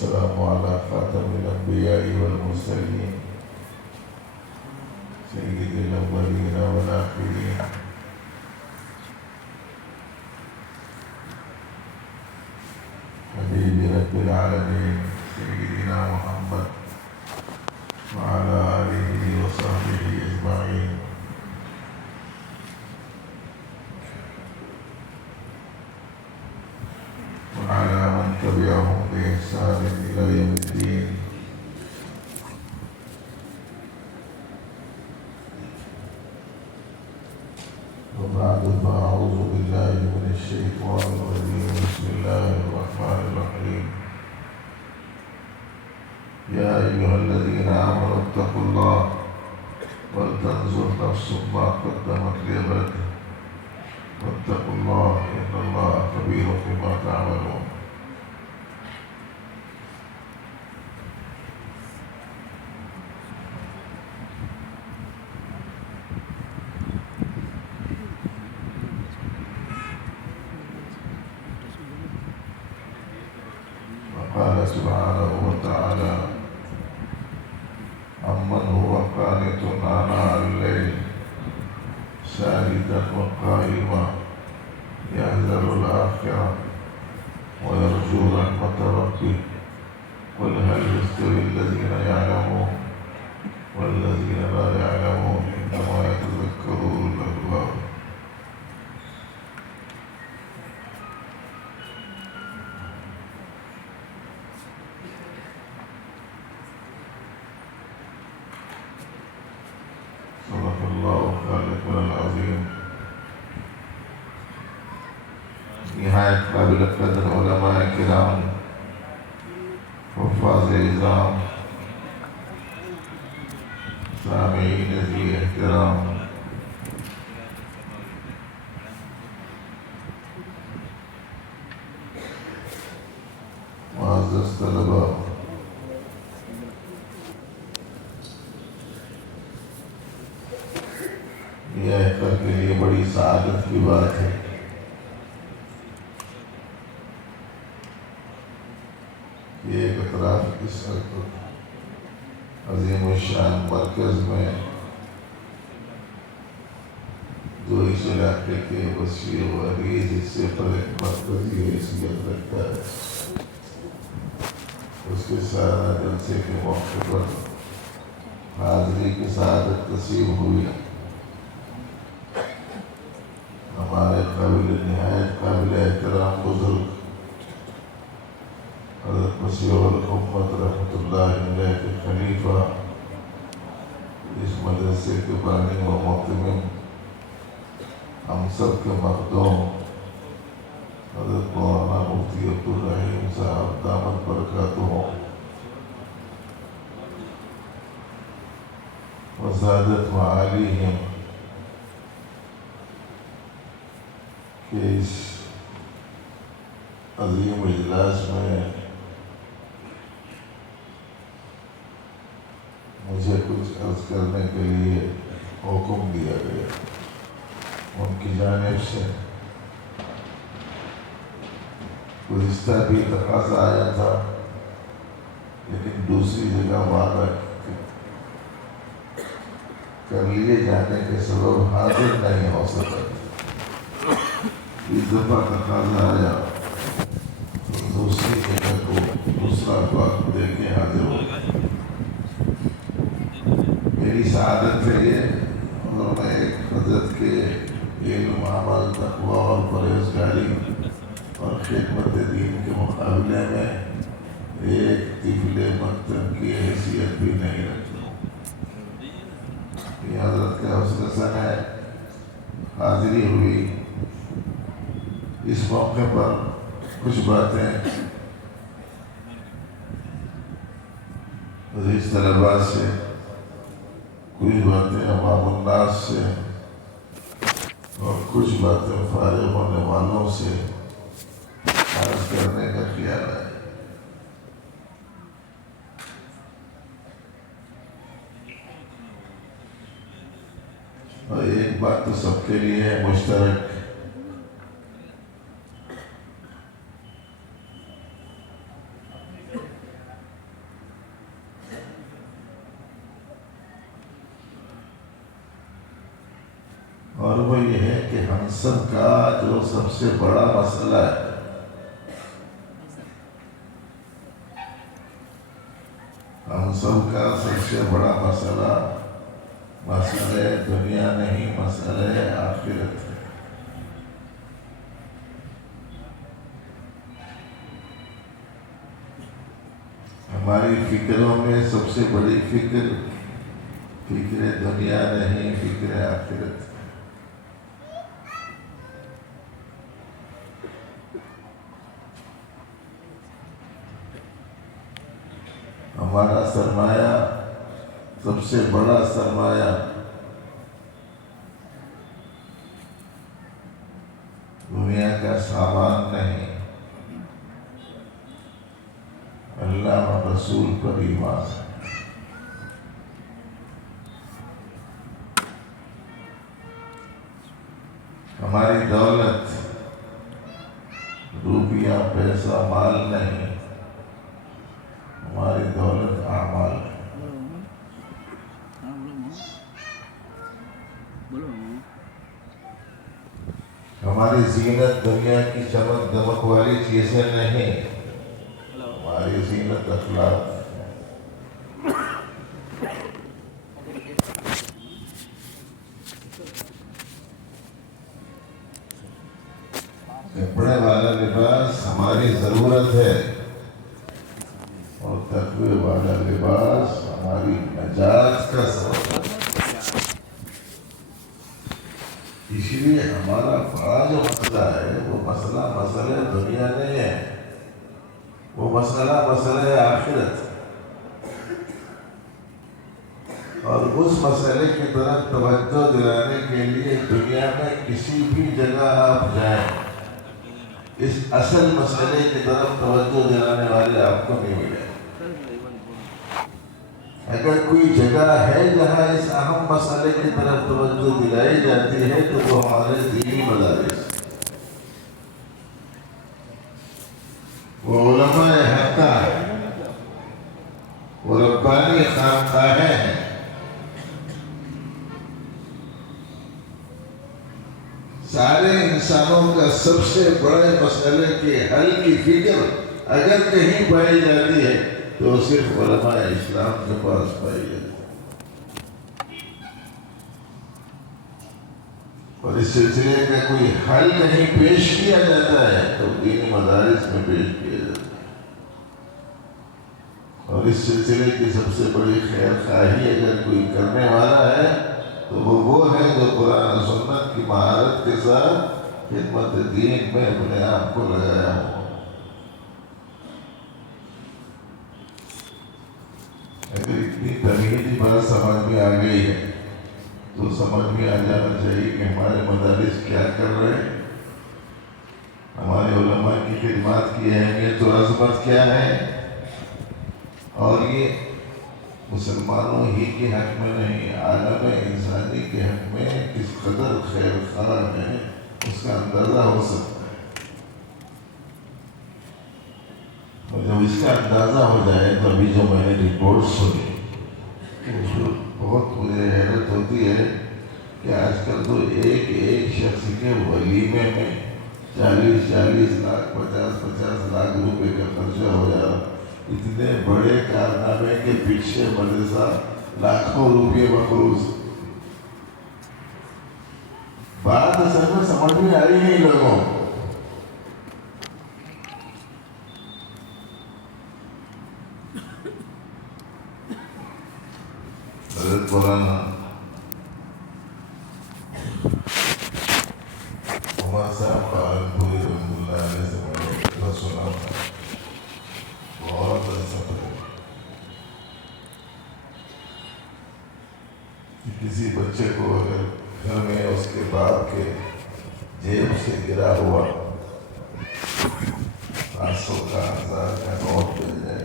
والسلام على خاتم الأنبياء والمرسلين سيد الأولين والآخرين حبيب رب العالمين سيدنا محمد وعلى آله وصحبه أجمعين وعلى من تبعهم بإحسان إلى يوم الدين. وبعد فأعوذ بالله من الشيطان الرجيم. بسم الله الرحمن الرحيم. يا أيها الذين آمنوا اتقوا الله ولتنظر نفس ما قدمت لغد واتقوا الله إن الله خبير بما تعملون. وقال سبحانه وتعالى أمن هو قانت آناء الليل ساجدا وقائما يحذر الآخرة ويرجو رحمة ربه قل هل يستوي الذين يعلمون والذين لا يعلمون إنما يتذكر أولو الألباب. صدق الله خالقنا العظيم. نہایت قابل قدر علماء کرام، حفاظ اعظام، سامعین ذی احترام، معزز طلباء، یہ اختر کے لیے بڑی سعادت کی بات ہے کہ ایک اطراف اس عظیم الشان مرکز میں جو اس علاقے کے وسیع و عریض حصے پر ایک مرکزی حیثیت رکھتا ہے، اس کے سالانہ جلسے کے موقع پر حاضری کی سعادت نصیب ہوئی. ہمارے نہایت قابل احترام بزرگ حضرت مسیح الامت رحمۃ اللہ علیہ کے خلیفہ، اس مدرسے کے بانی و محتمم، ہم سب کے مخدوم حضرت مولانا مفتی عبدالرحیم صاحب دامت برکاتہم وزادت معالیہم، کہ اس عظیم اجلاس میں مجھے کچھ عرض کرنے کے لیے حکم دیا گیا. ان کی جانب سے گزشتہ بھی تقاضا آیا تھا، لیکن دوسری جگہ وعدہ کر لیے جانے کے سبب حاضر نہیں ہو سکا. اس دفعہ تقاضا آیا تو دوسری جگہ کو دوسرا وقت دے کے حاضر ہو گیا. میری سعادت ہے یہ، اور میں ایک حضرت کے علم، عمل، تقوی اور پرہیزگاری اور خدمت دین کے مقابلے میں ایک طفل مکتب کی حیثیت بھی نہیں رکھتا. یہ حضرت کا حسن سن ہے. حاضری ہوئی. اس موقع پر کچھ باتیں عزیز طلباء سے، کچھ باتیں عوام الناس سے اور کچھ باتیں فارغ ہونے والوں سے عرض کرنے کا خیال ہے. اور ایک بات تو سب کے لیے ہے مشترک، اور وہ یہ ہے کہ ہم سب کا جو سب سے بڑا مسئلہ ہے، ہم سب کا سب سے بڑا مسئلہ دنیا نہیں، مسئلہ آخرت ہے۔ ہماری فکروں میں سب سے بڑی فکر دنیا نہیں، فکر آخرت۔ ہمارا سرمایہ، سب سے بڑا سرمایہ دنیا کا سامان نہیں، اللہ و رسول پر ایمان ہے۔ ہماری دولت روپیہ، پیسہ، مال نہیں، ہماری دولت اعمال ہے۔ ہماری زینت دنیا کی چمک دمک والی چیزیں نہیں، ہماری زینت اخلاق ہے۔ کپڑے والا لباس ہماری ضرورت ہے، اور تقوی والا لباس ہماری نجات کا سبب ہے۔ اس لیے ہمارا بڑا جو مسئلہ ہے وہ مسئلہ دنیا نہیں ہے، وہ مسئلہ آخرت۔ اور اس مسئلے کی طرف توجہ دلانے کے لیے دنیا میں کسی بھی جگہ آپ جائیں، اس اصل مسئلے کی طرف توجہ دلانے والے آپ کو نہیں ملے۔ اگر کوئی جگہ ہے جہاں اس اہم مسئلے کی طرف توجہ دلائی جاتی ہے تو وہ ہمارے دینی مدارس، وہ علماء حقہ ہیں، وہ ربانی خانقاہیں ہیں۔ سارے انسانوں کا سب سے بڑے مسئلے کے حل کی فکر اگر کہیں پائی جاتی ہے تو صرف علماء اسلام کے پاس پائی جاتی ہے۔ اور اس سلسلے کا کوئی حل نہیں پیش کیا جاتا ہے تو دینی مدارس میں پیش کیا جاتا ہے۔ اور اس سلسلے کی سب سے بڑی خیر خواہی اگر کوئی کرنے والا ہے تو وہ ہے جو قرآن و سنت کی مہارت کے ساتھ خدمت دین میں اپنے آپ کو لگایا ہو۔ اگر اتنی تمیزی بات سمجھ میں آ گئی ہے تو سمجھ میں آ جانا چاہیے کہ ہمارے مدارس کیا کر رہے ہیں، ہمارے علماء کی خدمات کی اہمیت و عظمت کیا ہے، اور یہ مسلمانوں ہی کے حق میں نہیں، عالم انسانی کے حق میں کس قدر خیر خواہ ہے اس کا اندازہ ہو سکتا ہے۔ اور جب اس کا اندازہ ہو جائے تو ابھی جو میں نے رپورٹ سنی بہت مجھے حیرت ہوتی ہے کہ آج کل تو ایک شخص کے ولیمے میں 40 لاکھ 50 لاکھ روپے کا خرچہ ہو جا رہا۔ اتنے بڑے کارنامے کے پیچھے مدرسہ لاکھوں روپے مخروج۔ بات اصل میں سمجھ میں آئی نہیں لوگوں کو۔ حضرت مولانا عمر صاحب پالنپوری رحمۃ اللہ علیہ سے میں نے سنا تھا، بہت اچھا ہے کہ کسی بچے کو اگر گھر میں اس کے باپ کے جیب سے گرا ہوا 500 کا 1000 کا نوٹ مل جائے،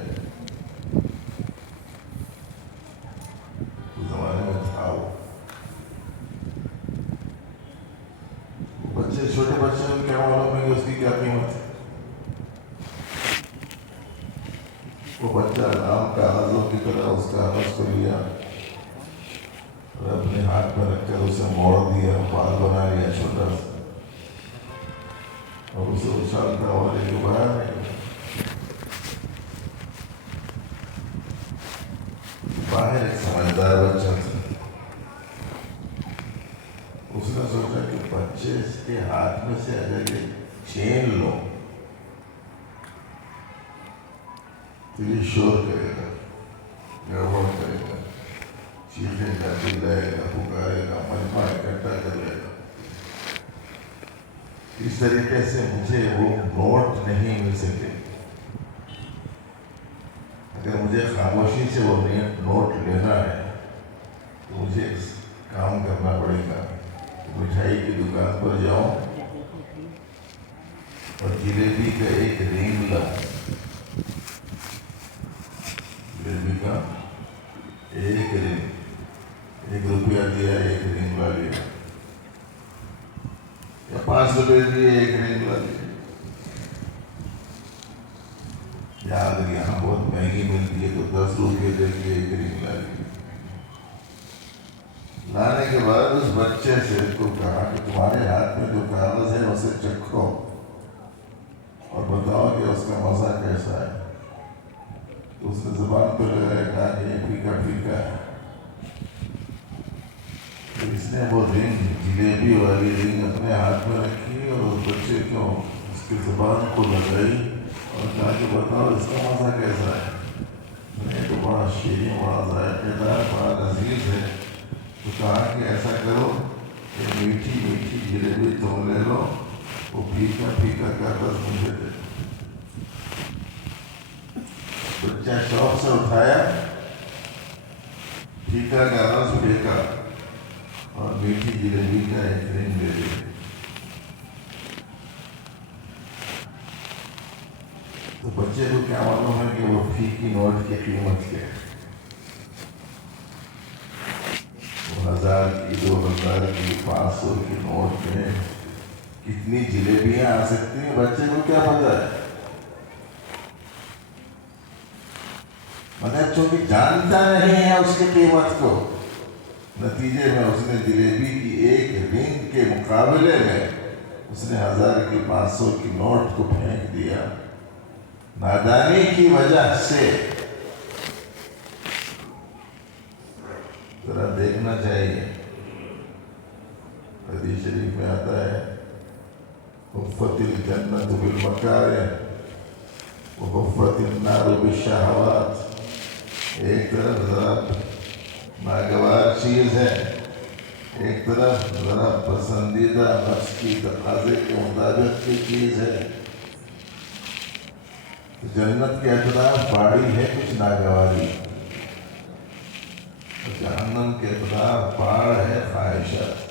اس زمانے میں تھا وہ بچے، چھوٹے بچے ان کیا معلوم ہے کہ اس کی کیا قیمت ہے۔ وہ بچہ نام کاغذوں کی طرح اس کاغذ کو لیا اور اپنے ہاتھ میں رکھ کر اسے موڑ دیا، بال بنا لیا چھوٹا سا، اور اسے اچھالتا ہوا لے کے باہر نکلا۔ باہر ایک سمجھدار بچہ تھا، اس نے سوچا کہ بچے کے ہاتھ میں سے اگر یہ چھین لو تو یہ شور کرے گا، گڑبڑ کرے گا، چیخے گا، چلائے گا، پکارے گا، مجمع اکٹھا کر لے گا۔ اس طریقے سے مجھے وہ نوٹ نہیں مل سکے۔ اگر مجھے خاموشی سے وہ نوٹ لینا ہے تو مجھے ایک کام کرنا پڑے گا، مٹھائی کی دکان پر جاؤں اور جلیبی کا ایک رنگ لاؤں، جلیبی کا ایک رنگ، 1 روپیہ دیا ایک رنگ لا لیا، یا 5 روپے دیے ایک رنگ لا لیا، یا اگر یہاں بہت مہنگی ملتی ہے تو 10 روپے دے کے ایک رنگ لا لیا۔ لانے کے بعد اس بچے سے کو کہا کہ تمہارے ہاتھ میں جو کاغذ ہے اسے چکھو اور بتاؤ کہ اس کا مزہ کیسا ہے۔ تو اس نے زبان پہ لگایا، کہا کہ یہ پھیکا پھیکا ہے۔ تو اس نے وہ رنگ، جلیبی والی رنگ اپنے ہاتھ میں رکھی اور اس بچے کو اس کی زبان کو لگائی اور کہا کہ بتاؤ اس کا مزہ کیسا ہے۔ یہ تو بڑا شیریں، بڑا ذائقہ دار، بڑا لذیذ ہے۔ تو کہا کہ ایسا کرو کہ میٹھی میٹھی جلیبی تم لے لو، وہ پھیکا پھیکا کاغذ مجھے دے۔ بچہ شوق سے اٹھایا، پھیکا کاغذ پھینکا اور میٹھی جلیبی کا ایک رنگ لے لیا۔ تو بچے کو کیا معلوم ہے کہ وہ پھیکی نوٹ کی قیمت کیا ہے۔ 1000 کی، 2000 کی، 500 کی نوٹ میں کتنی جلیبیاں آ سکتی ہیں بچے کو کیا پتا ہے؟ مگر چونکہ جانتا نہیں ہے اس کی قیمت کو، نتیجے میں اس نے جلیبی کی ایک رنگ کے مقابلے میں اس نے 1000 کی، 500 کی نوٹ کو پھینک دیا، نادانی کی وجہ سے۔ ذرا دیکھنا چاہیے، حدیث شریف میں آتا ہے حفت الجنت بالمکارہ وحفت النار بالشہوات۔ ایک طرف ذرا ناگوار چیز ہے، ایک طرف ذرا پسندیدہ نفس کی تقاضے کے مطابق کی چیز ہے۔ جنت کے اطراف باڑی ہے کچھ ناگواری، جہنم کے اطراف پہاڑ ہے خواہشات۔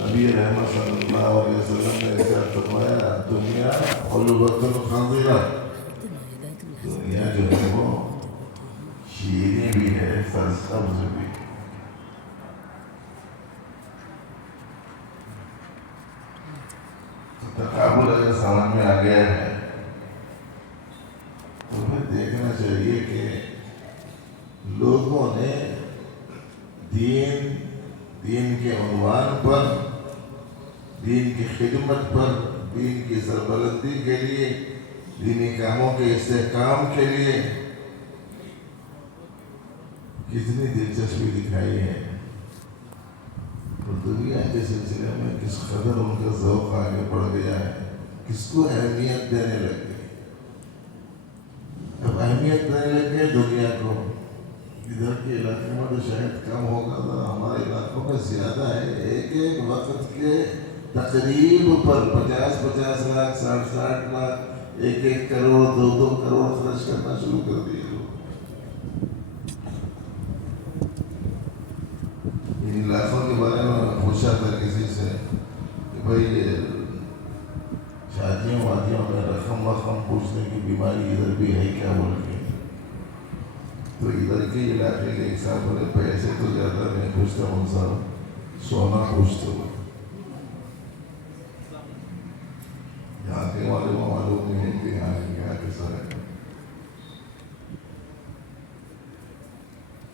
نبی رحمت صلی اللہ علیہ وسلم نے ارشاد فرمایا، دنیا حلوۃ خاضرہ، دنیا جو ہے وہ شیریں بھی ہے، سرسبز بھی۔ تقابل اگر سمجھ میں آ گیا ہے تو پھر دیکھنا چاہیے کہ لوگوں نے دین کے عنوان پر، دین کی خدمت پر، دین کی سربلندی کے لیے، دینی کاموں کے استحکام کے لیے کتنی دلچسپی دکھائی ہے، اور دنیا کے سلسلے میں کس قدر ان کا ذوق آگے بڑھ گیا ہے، کس کو اہمیت دینے لگ گئی۔ اب اہمیت دینے لگ گئے دنیا کو۔ ادھر کے علاقے میں تو شاید کم ہوگا، ہمارے علاقوں میں زیادہ ہے۔ ایک ایک وقت کے تقریب پر 50-50 لاکھ، 60-60 لاکھ، 1-1 کروڑ، 2-2 کروڑ خرچ کرنا شروع کر دیے لوگ۔ ان علاقوں کے بارے میں پوچھا تھا کسی سے کہ بھائی شادیوں وادیوں میں رقم پوچھنے کی بیماری ادھر بھی ہے کیا بول کے، تو ادھر کے علاقے کے حساب سے پیسے تو زیادہ نہیں پوچھتا، ان سب سونا پوچھتے ہو۔ یہاں کے والے کو معلوم نہیں ہے کہ یہاں کیسا ہے۔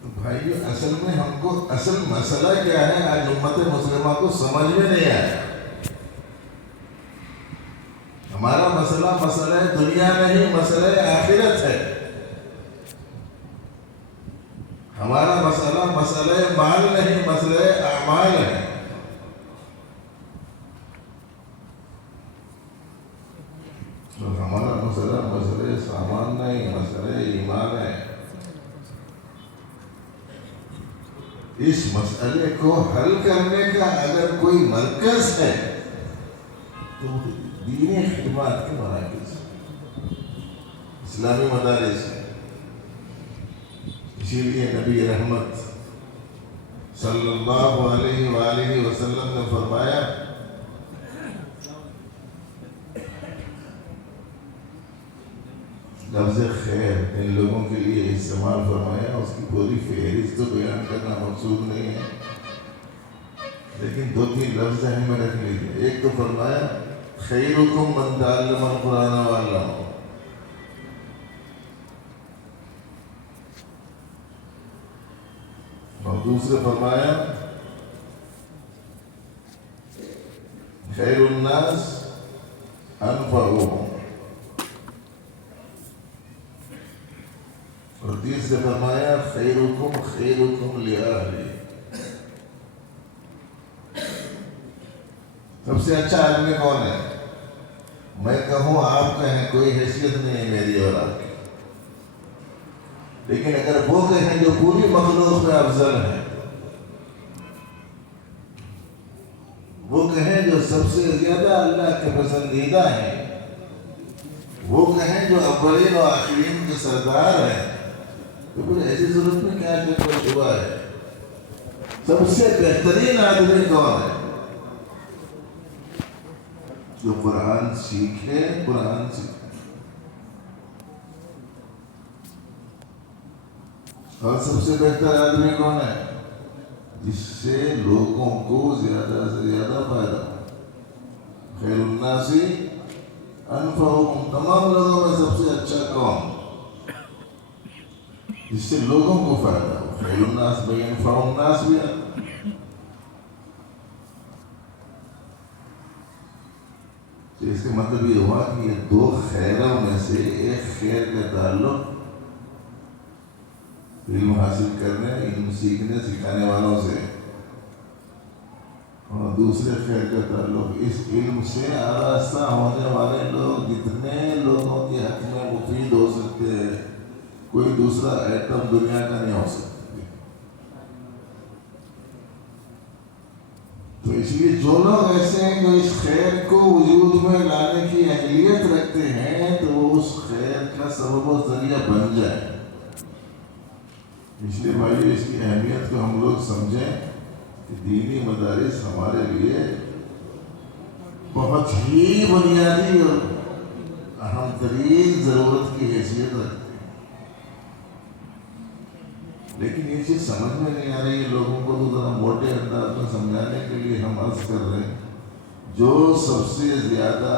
تو بھائیو اصل میں ہم کو اصل مسئلہ کیا ہے آج امت مسلمہ کو سمجھ میں نہیں آیا. ہمارا مسئلہ دنیا نہیں، مسئلہ آخرت ہے. ہمارا مسئلہ مال نہیں، مسئلہ اعمال ہے. ہمارا مسئلہ سامان نہیں، مسئلہ ایمان ہے. اس مسئلے کو حل کرنے کا اگر کوئی مرکز ہے تو دینی خدمات کے مراکز، اسلامی مدارس ہیں. اسی لیے نبی رحمت صلی اللہ علیہ وآلہ وسلم نے فرمایا لفظ خیر ان لوگوں کے لیے استعمال فرمایا. اس کی پوری فہرست تو بیان کرنا مقصود نہیں ہے، لیکن 2-3 لفظ ہیں میں رکھ لیجیے. ایک تو فرمایا خیرکم من تعلم القرآن وعلمہ، اور دوسرے فرمایا خیر الناس انفعهم، اور تیسرے فرمایا خیرکم خیرکم لأہلہ. سب سے اچھا آدمی کون ہے؟ میں کہوں آپ کہیں کوئی حیثیت نہیں ہے میری اور آپ کی، لیکن اگر وہ کہیں جو پوری مخلوق میں افضل ہے، وہ کہیں جو سب سے زیادہ اللہ کے پسندیدہ ہیں، وہ کہیں جو اولین و آخرین کے سردار ہیں، تو پھر ایسی ضرورت میں کیا کہ کوئی شبہ ہے؟ سب سے بہترین آدمی کون ہے؟ جو قرآن سیکھے، قرآن سیکھے. اور سب سے بہتر آدمی کون ہے؟ جس سے لوگوں کو زیادہ سے زیادہ فائدہ. خیر الناس انفعهم، تمام لوگوں میں سب سے اچھا کون؟ جس سے لوگوں کو فائدہ ہو. خیر الناس بھائی انفع الناس بھی ہے. تو اس کا مطلب یہ ہوا کہ یہ 2 خیروں میں سے ایک خیر کا تعلق علم حاصل کرنے، علم سیکھنے سکھانے والوں سے، اور دوسرے خیر کا تعلق اس علم سے آراستہ ہونے والے لوگ جتنے لوگوں کے حق میں مفید ہو سکتے ہیں، کوئی دوسرا ایٹم دنیا کا نہیں ہو سکتا. تو اس لیے جو لوگ ایسے ہیں جو اس خیر کو وجود میں لانے کی اہلیت رکھتے ہیں تو وہ اس خیر کا سبب و ذریعہ بن جائے. اس لیے بھائی اس کی اہمیت کو ہم لوگ سمجھیں کہ دینی مدارس ہمارے لیے بہت ہی بنیادی اور اہم ترین ضرورت کی حیثیت رکھتے ہیں. لیکن یہ چیز سمجھ میں نہیں آ رہی ہے لوگوں کو، تو ذرا موٹے انداز میں سمجھانے کے لیے ہم عرض کر رہے ہیں جو سب سے زیادہ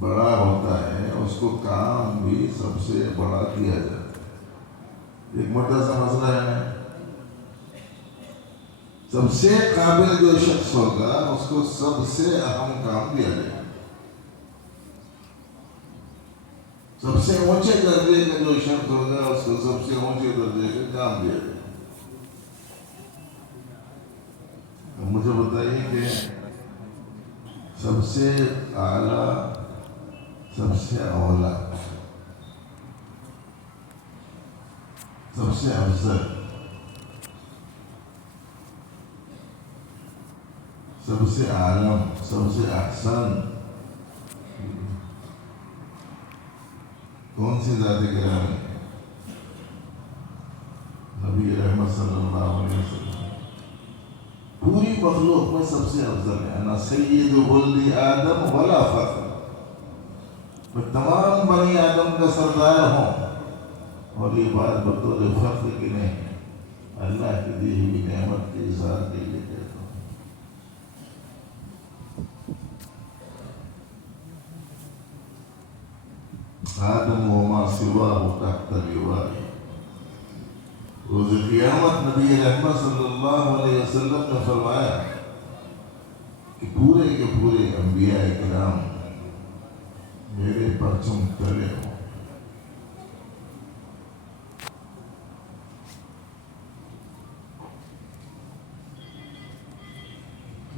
بڑا ہوتا ہے اس کو کام بھی سب سے بڑا کیا جاتا ہے. ایک موٹا سا مسئلہ ہے، سب سے قابل جو شخص ہوگا اس کو سب سے اہم کام دیا جائے گا. سب سے اونچے درجے کا جو شخص ہوگا اس کو سب سے اونچے درجے کا کام دیا جائے. مجھے بتائیے کہ سب سے اعلیٰ، سب سے اولا، سب سے افضل، سب سے عالم، سب سے احسن کون سی ذات گرامی؟ نبی رحمت صلی اللہ علیہ وسلم. پوری مخلوق میں سب سے افضل ہے. انا سید ولد آدم ولا فخر، میں تمام بنی آدم کا سردار ہوں، اور یہ بات بطور فخر کی نہیں، اللہ کی دی ہوئی نعمت کے اظہار کے لیے کہتا ہوں. آدم وما سواه تحت لواء. روز قیامت نبی رحمت صلی اللہ علیہ وسلم نے فرمایا کہ پورے کے پورے انبیاء کرام میرے پرچم تلے ہوں.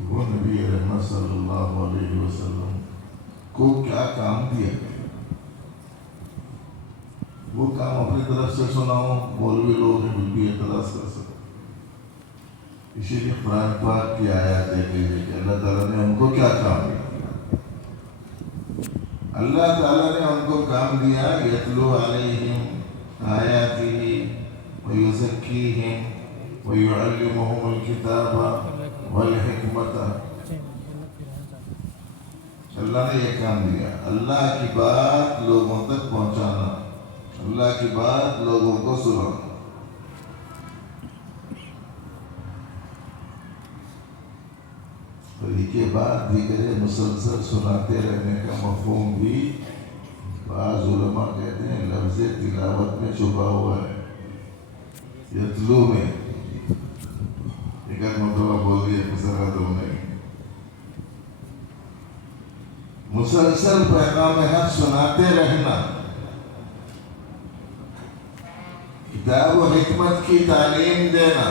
وہ نبی رحمت صلی اللہ علیہ وسلم کو کیا کام دیا؟ وہ کام اپنی طرف سے سناؤں مولوی لوگ ہیں بالکل اعتراض کر سکتے. اسی لیے قرآن پاک کی آیات دیکھیں کہ اللہ تعالیٰ نے ان کو کیا کام دیا. اللہ تعالیٰ نے ان کو کام دیا یتلو علیہم آیاتہ ویزکیہم ویعلمہم الکتاب والحکمت. اللہ نے یہ کام دیا اللہ کی بات لوگوں تک پہنچانا، اللہ کی بات لوگوں کو سنانا. اور یہ کے بعد دیگر مسلسل سناتے رہنے کا مفہوم بھی بعض علماء کہتے ہیں لفظ تلاوت میں چھپا ہوا ہے. یتلو میں ایک مرتبہ بول دیا مسرا تو نہیں. مسلسل پیغام حق سناتے رہنا، کتاب و حکمت کی تعلیم دینا،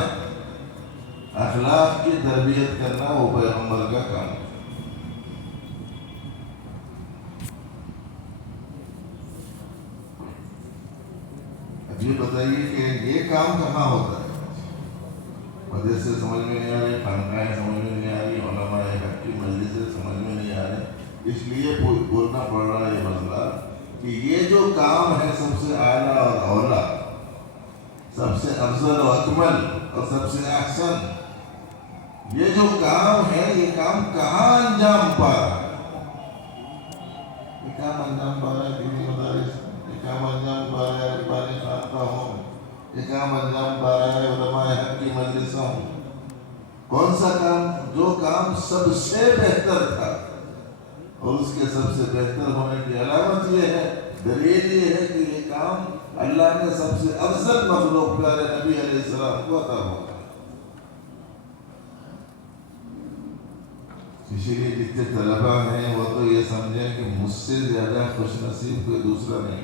اخلاق کی تربیت کرنا وہ پیغمبر کا کام ہے. اب یہ بتائیے کہ یہ کام کہاں ہوتا ہے؟ مدرسے سمجھ میں نہیں آ رہے، خانقاہیں سمجھ میں نہیں آ رہی، علماء حق کی مجلسیں سمجھ میں نہیں آ رہے. اس لیے بولنا پڑ رہا ہے یہ مسئلہ کہ یہ جو کام ہے سب سے اعلیٰ اور اولا، سب سے افضل و اکمل اور سب سے احسن، یہ جو کام ہے یہ کام کہاں انجام پا رہا ہے؟ یہ کام انجام پا رہا ہے دینی مدارس، یہ کام انجام پا رہا ہے ربانی خانقاہوں، یہ کام انجام پا رہا ہے علماء حق کی مجلسوں. کون سا کام؟ جو کام سب سے بہتر تھا. اور اس کے سب سے بہتر ہونے کی علامت یہ ہے، دلیل یہ ہے کہ یہ کام اللہ نے سب سے افضل مخلوق پیارے نبی علیہ السلام کو عطا ہوگا. اسی لیے جتنے طلباء ہیں وہ تو یہ سمجھیں کہ مجھ سے زیادہ خوش نصیب کوئی دوسرا نہیں،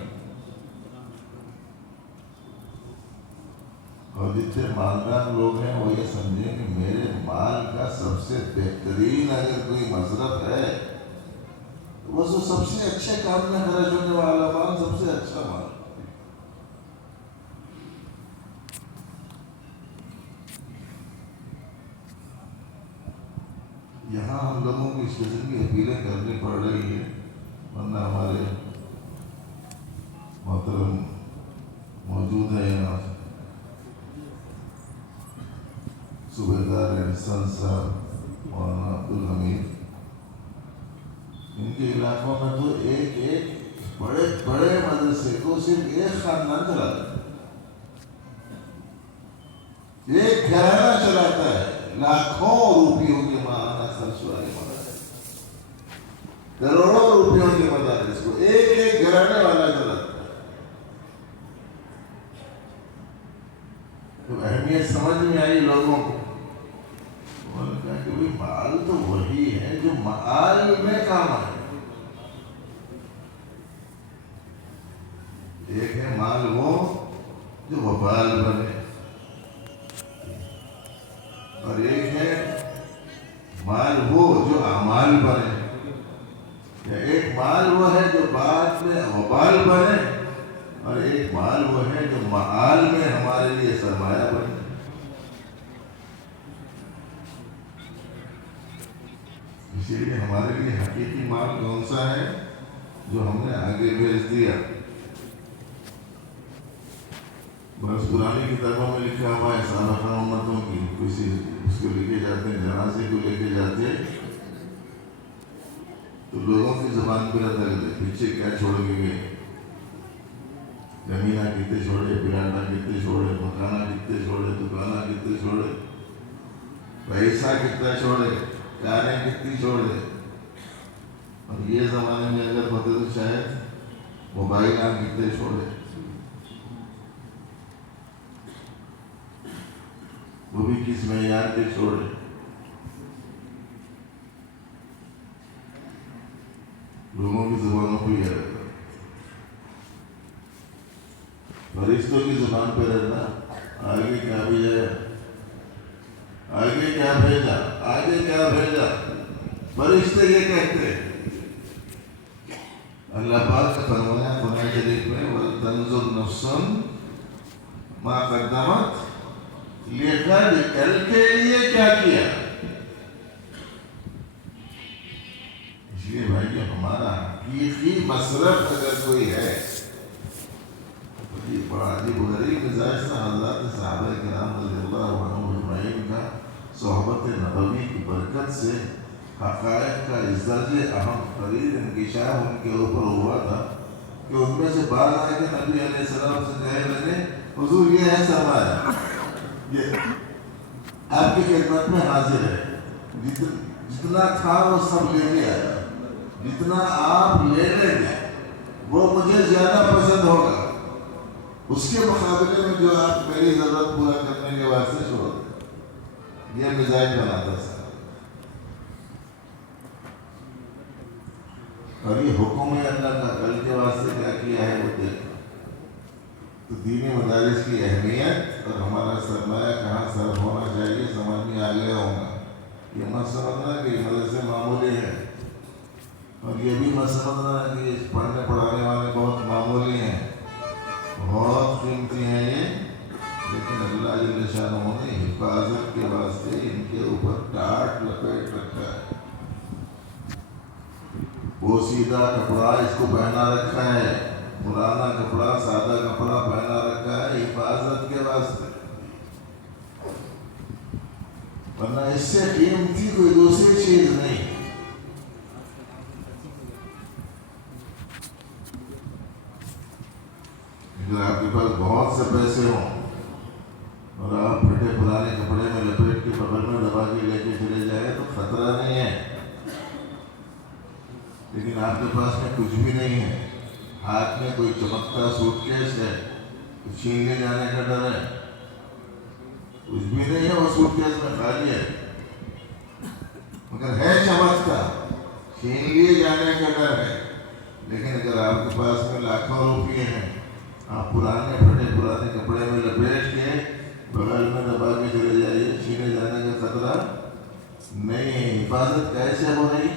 اور جتنے مالدار لوگ ہیں وہ یہ سمجھیں کہ میرے مال کا سب سے بہترین اگر کوئی مصرف ہے وہ سب سے اچھے کام میں خرچ ہونے والا مال سب سے اچھا مال. یہاں ہم لوگوں کو اس قسم کی اپیلیں کرنی پڑ رہی ہیں، ورنہ ہمارے محترم موجود ہیں یہاں صوبیدار احسان صاحب مولانا عبدالحمید، ان کے علاقوں میں تو ایک بڑے بڑے مدرسے کو صرف ایک خاندان چلاتا ہے، ایک گھرانہ چلاتا ہے. لاکھوں روپیوں کے ماہانہ خرچ والے مدارس، کروڑوں روپیوں کے مدارس کو ایک گھرانے والا چلاتا ہے. تو اہمیت سمجھ میں آئی لوگوں کو. انہوں نے کہا کہ بھائی مال تو وہی ہے جو مال میں کام آئے. ایک ہے مال وہ جو وبال بنے، اور ایک ہے مال وہ جو اعمال بنے، یا ایک مال وہ ہے جو بعد میں وبال بنے، اور ایک مال وہ ہے جو معال میں ہمارے لیے سرمایہ بنے. اسی لیے ہمارے لیے حقیقی مال کون سا ہے؟ جو ہم نے آگے بھیج دیا. بس پرانی کتابوں میں لکھا ہوا ہے سابقہ امتوں کی، کسی اس کو لے کے جاتے ہیں، جنازے کو لے کے جاتے ہیں تو لوگوں کی زبان پہ رہتا ہے پیچھے کیا چھوڑ کے گئے، زمینہ کتنے چھوڑے، پلاٹا کتنے چھوڑے، مکانہ کتنے چھوڑے، دکانہ کتنے چھوڑے، پیسہ کتنا چھوڑے، کاریں کتنی چھوڑے. اور یہ زمانے میں اگر ہوتے تو شاید موبائل آپ کتنے چھوڑے، وہ بھی کس معیار کے چھوڑے؟ لوگوں کی زبانوں پہ یہ رہتا، فرشتوں کی زبان پہ رہنا، آگے کیا بھیجا، آگے کیا بھیجا، آگے کیا بھیجا، فرشتے یہ کہتے ہیں۔ اللہ پاک نے فرمایا قرآن شریف میں وَلْتَنْظُرْ نَفْسٌ مَا قَدَّمَتْ لِغَدٍ، کل کے لیے کیا کیا۔ اس لیے بھائی ہمارا حقیقی مصرف اگر کوئی ہے، یہ بڑا عجیب و غریب مزاج تھا حضرات صحابہ کرام رضی اللہ عنہم اجمعین کا، صحبت نبوی کی برکت سے حقائق کا اس درجے اہم ترین انکشاف ان کے اوپر ہوا تھا کہ ان میں سے بعض آئے کہ نبی علیہ السلام سے کہے لگے حضور یہ ہے سرمایہ، یہ آپ کی خدمت میں حاضر ہے، جتنا تھا وہ سب لے کے آیا، جتنا آپ لے لیں گے وہ مجھے زیادہ پسند ہوگا، اس کے مقابلے میں جو آپ میری ضرورت پورا کرنے کے واسطے چھوڑ دیں۔ یہ مزاج بناتا تھا۔ اور یہ حکم ہے اللہ کا، کل کے واسطے کیا کیا ہے وہ دیکھنا۔ تو دینی مدارس کی اہمیت اور ہمارا سرمایہ کہاں صرف ہونا چاہیے سمجھ میں آ گیا ہوگا۔ یہ مت سمجھنا کہ مدرسے معمولی ہے، اور یہ بھی مت سمجھنا کہ پڑھنے پڑھانے والے بہت معمولی ہیں، بہت قیمتی ہیں یہ، لیکن اللہ جل شانہ نے حفاظت کے واسطے ان کے اوپر ٹاٹ لپیٹ رکھا ہے۔ وہ سیدھا کپڑا اس کو پہنا رکھا ہے، پرانا کپڑا سادہ کپڑا پہنا رکھا ہے حفاظت کے واسطے، ورنہ اس سے قیمتی کوئی دوسری چیز نہیں۔ اگر آپ کے پاس بہت سے پیسے ہوں اور آپ پھٹے پرانے کپڑے میں لپیٹ کے بغل میں دبا کے لے کے چلے جائیں تو خطرہ نہیں ہے، لیکن آپ کے پاس میں کچھ بھی نہیں ہے، ہاتھ میں کوئی چمکتا سوٹ کیس ہے، کچھ چھین لے جانے کا ڈر ہے، کچھ بھی نہیں ہے، وہ سوٹ کیس میں خالی ہے، مگر ہے چمکتا، چھین لیے جانے کا ڈر ہے۔ لیکن اگر آپ کے پاس میں لاکھوں روپیے ہیں، آپ پرانے پھٹے پرانے کپڑے میں لپیٹ کے بغل میں دبا کے چلے جائیے، چھینے جانے کا خطرہ نہیں ہے۔ حفاظت کیسے ہو رہی؟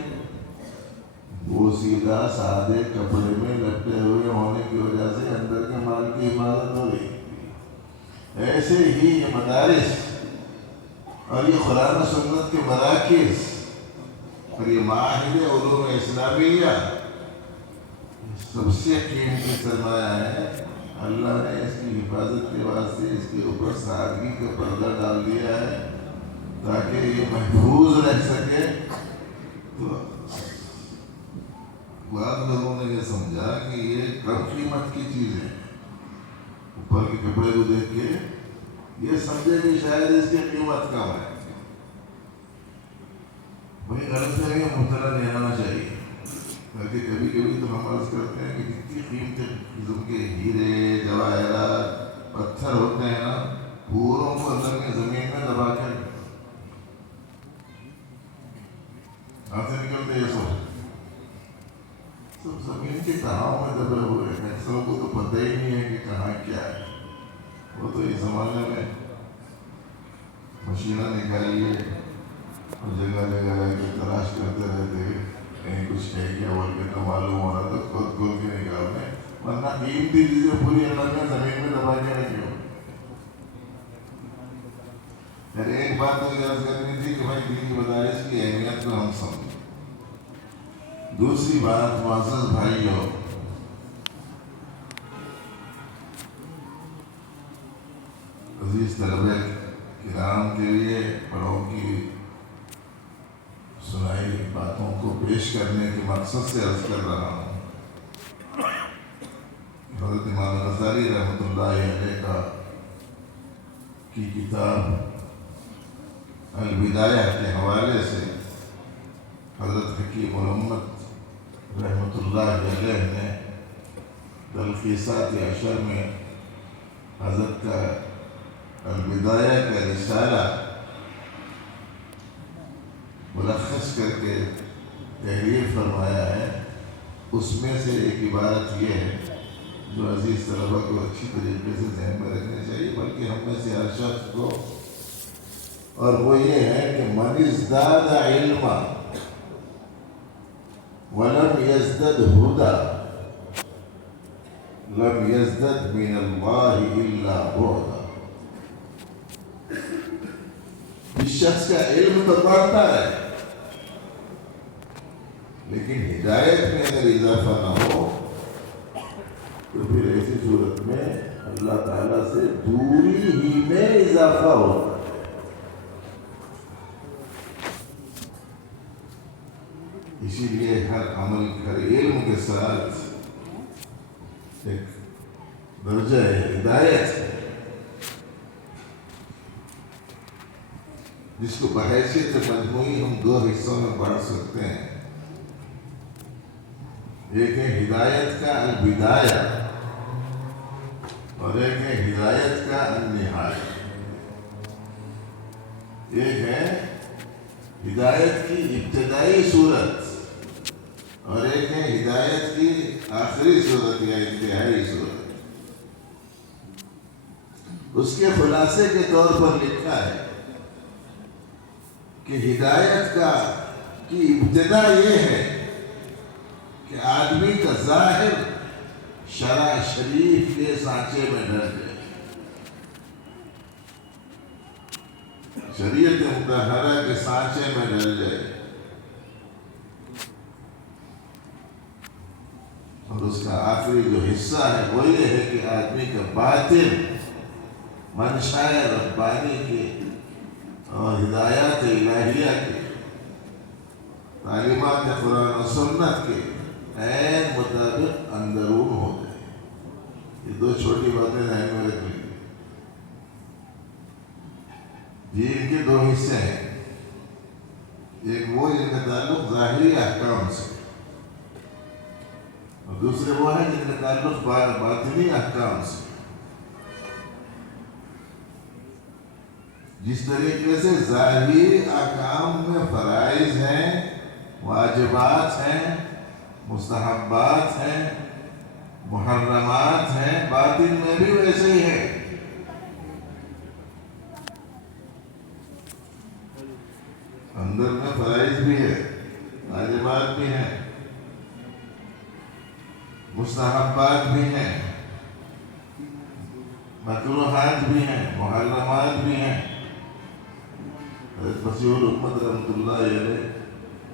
وہ سیدھا سادے کپڑے میں لپٹے ہوئے ہونے کی وجہ سے اندر کے مال کی حفاظت ہو رہی۔ ایسے ہی یہ مدارس اور یہ قرآن و سنت کے مراکز اور یہ معاہد علوم اسلامیہ سب سے قیمتی سرمایہ ہے۔ اللہ نے اس کی حفاظت کے واسطے اس کے اوپر سادگی کا پردہ ڈال دیا ہے تاکہ یہ محفوظ رہ سکے۔ تو بعض لوگوں نے یہ سمجھا کہ یہ کم قیمت کی چیز ہے، اوپر کے کپڑے کو دیکھ کے یہ سمجھے کہ شاید اس کی قیمت کم ہے۔ وہی غلط فہمی میں مبتلا نہیں ہونا چاہیے، تاکہ کبھی کبھی تو ہم عرض کرتے ہیں کہ جتنی قیمتی قسم کے ہیرے جواہرات پتھر ہوتے ہیں نا، پوروں کو اندر کے زمین میں دبا کر ہاتھ سے نکلتے یہ سب زمین کے تہاؤ میں دبے ہوئے ہیں، اکثروں کو تو پتہ ہی نہیں ہے کہ کہاں کیا ہے۔ وہ تو اس زمانے میں مشینہ نکالیے اور جگہ جگہ رہ کے تلاش کرتے رہتے ہیں، کہیں کچھ ہے کیا بول کے تو معلوم ہو رہا تو خود کھول کے نکالنے، ورنہ قیمتی چیزیں پوری اللہ نے زمین میں دبا کے رکھی ہو۔ پھر ایک بات تو یہ عرض کرنی تھی کہ بھائی دین مدارس کی اہمیت کو ہم سمجھیں۔ دوسری بات معزز بھائیوں، عزیز طلبہ کرام کے لیے بڑوں کی سنائی باتوں کو پیش کرنے کے مقصد سے عرض کر رہا ہوں۔ حضرت امام غزالی رحمۃ اللہ علیہ کی کتاب البدایہ کے حوالے سے حضرت حکیم الامت رحمۃ اللہ علیہ نے تلخیصات عشر میں حضرت کا البدایہ کا رسالہ ملخص کر کے تحریر فرمایا ہے. اس میں سے ایک عبارت یہ ہے جو عزیز طلبہ کو اچھی طریقے سے ذہن میں رکھنی چاہیے، بلکہ ہم میں سے ہر شخص کو، اور وہ یہ ہے کہ من ازداد علما ولم یزدد ہدی لم یزدد من اللہ الا بعدا. اس شخص کا علم تو بڑھتا ہے لیکن ہدایت میں اگر اضافہ نہ ہو تو پھر ایسی صورت میں اللہ تعالیٰ سے دوری ہی میں اضافہ ہوتا ہے. اسی لیے ہر عمل، ہر علم کے ساتھ ایک درجہ ہدایت ہے جس کو بحیثیت مجموعی ہم دو حصوں میں بانٹ سکتے ہیں. ایک ہے ہدایت کا البدایہ اور ایک ہے ہدایت کا النہایہ. ایک ہے ہدایت کی ابتدائی صورت اور ایک ہے ہدایت کی آخری صورت یا انتہائی صورت. اس کے خلاصے کے طور پر لکھا ہے کہ ہدایت کی ابتدا یہ ہے کہ آدمی کا ظاہر شرع شریف کے سانچے میں ڈر جائے، شریعت مطہرہ کے سانچے میں ڈر جائے، اور اس کا آخری جو حصہ ہے وہ یہ ہے کہ آدمی کا باطن منشاء ربانی کی اور ہدایات الہیہ کی، تعلیمات قرآن و سنت کے عین مطابق اندرون ہو جائے. یہ دو چھوٹی باتیں ذہن میں رکھ لیجیے. دین کے دو حصے ہیں، ایک وہ جن کا تعلق ظاہری احکام سے اور دوسرے وہ ہیں جن کا تعلق باطنی احکام سے. جس طریقے سے ظاہری احکام میں فرائض ہیں، واجبات ہیں، مستحبات ہیں، محرمات ہیں، باطن میں بھی ویسے ہی ہے. اندر میں فرائض بھی ہے، واجبات بھی ہیں، مستحبات بھی ہیں، مکروہات بھی ہیں، محرمات بھی ہیں. حضرت مسیح الامت رحمۃ اللہ علیہ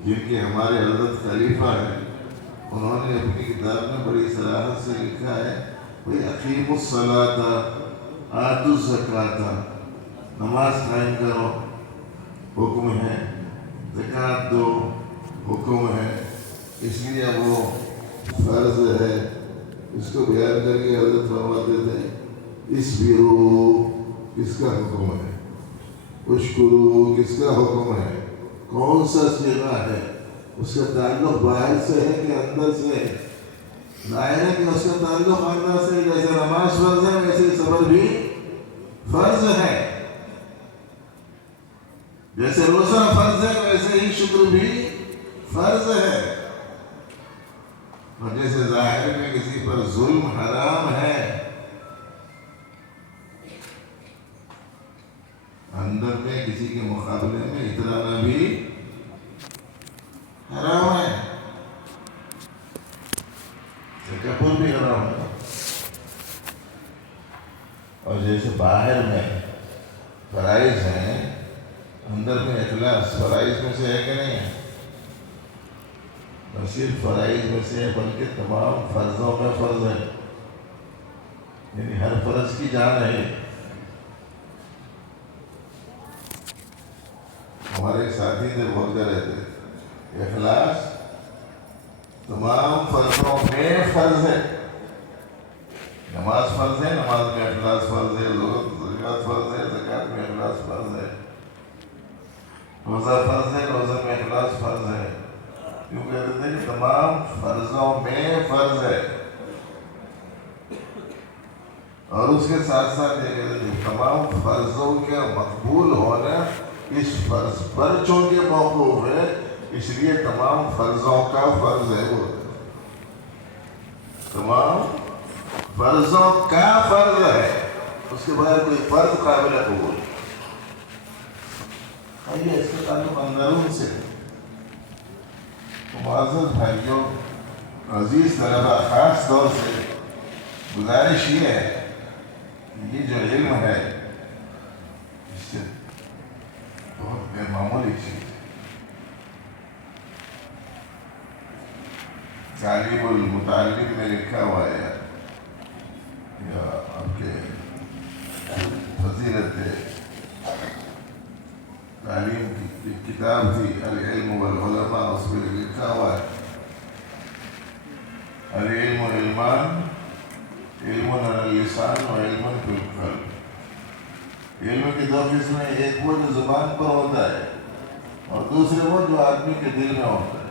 جن کے ہمارے حضرت خلیفہ ہیں، انہوں نے اپنی کتاب میں بڑی صراحت سے لکھا ہے بھئی اقیموا الصلاۃ آتوا الزکاۃ، نماز قائم کرو حکم ہے، زکوٰۃ دو حکم ہے. اس لیے وہ فرض ہے. اس کو بیان کر کے حضرت فرماتے تھے اصبروا کس کا حکم ہے، اشکروا کس کا حکم ہے، کون سا صیغہ ہے، اس کا تعلق باہر سے ہے کہ اندر سے ہے. ظاہر ہے کہ اس کا تعلق اندر سے، جیسے نماز فرض ہے ویسے صبر بھی فرض ہے، جیسے روزہ فرض ہے ویسے ہی شکر بھی فرض ہے. اور جیسے ظاہر میں کسی پر ظلم حرام ہے، اندر میں کسی کے مقابلے میں اترانا بھی حرام ہے، تکبر بھی حرام ہے. اور جیسے باہر میں فرائض ہیں، اندر میں اخلاص فرائض میں سے ہے کہ نہیں ہے؟ نہ صرف فرائض میں سے ہے بلکہ تمام فرضوں میں فرض ہے، یعنی ہر فرض کی جان ہے. ہمارے ایک ساتھی سے بولتے رہتے ہیں اخلاص تمام فرضوں میں فرض ہے. نماز فرض ہے، نماز میں اخلاص فرض ہے، زکوٰۃ فرض ہے، زکوٰۃ میں اخلاص فرض ہے، روزہ فرض ہے، روزہ میں اخلاص فرض ہے. کیوں کہتے تھے کہ تمام فرضوں میں فرض ہے. اور اس کے ساتھ ساتھ یہ کہتے ہیں تمام فرضوں کا مقبول ہونا اس فرض پر چونکہ موقوف ہے، اس لیے تمام فرضوں کا فرض ہے وہ، تمام فرضوں کا فرض ہے، اس کے بغیر کوئی فرض قابل قبول نہیں۔ آئیے اس کے تعلق اندرون سے معزز بھائیوں، عزیز طلبہ، خاص طور سے گزارش یہ ہے کہ یہ جو علم ہے اس سے بہت غیر معمولی چیز ہے۔ تعلیم المتعلم میں لکھا ہوا ہے یا آپ کے فضیلت تعلیم کی کتاب تھی العلم والعلماء، اس میں لکھا ہوا ہے العلم علمان، علم علی اللسان و علم فی القلب۔ علم کی دو قسمیں، ایک وہ جو زبان پر ہوتا ہے اور دوسرے وہ جو آدمی کے دل میں ہوتا ہے۔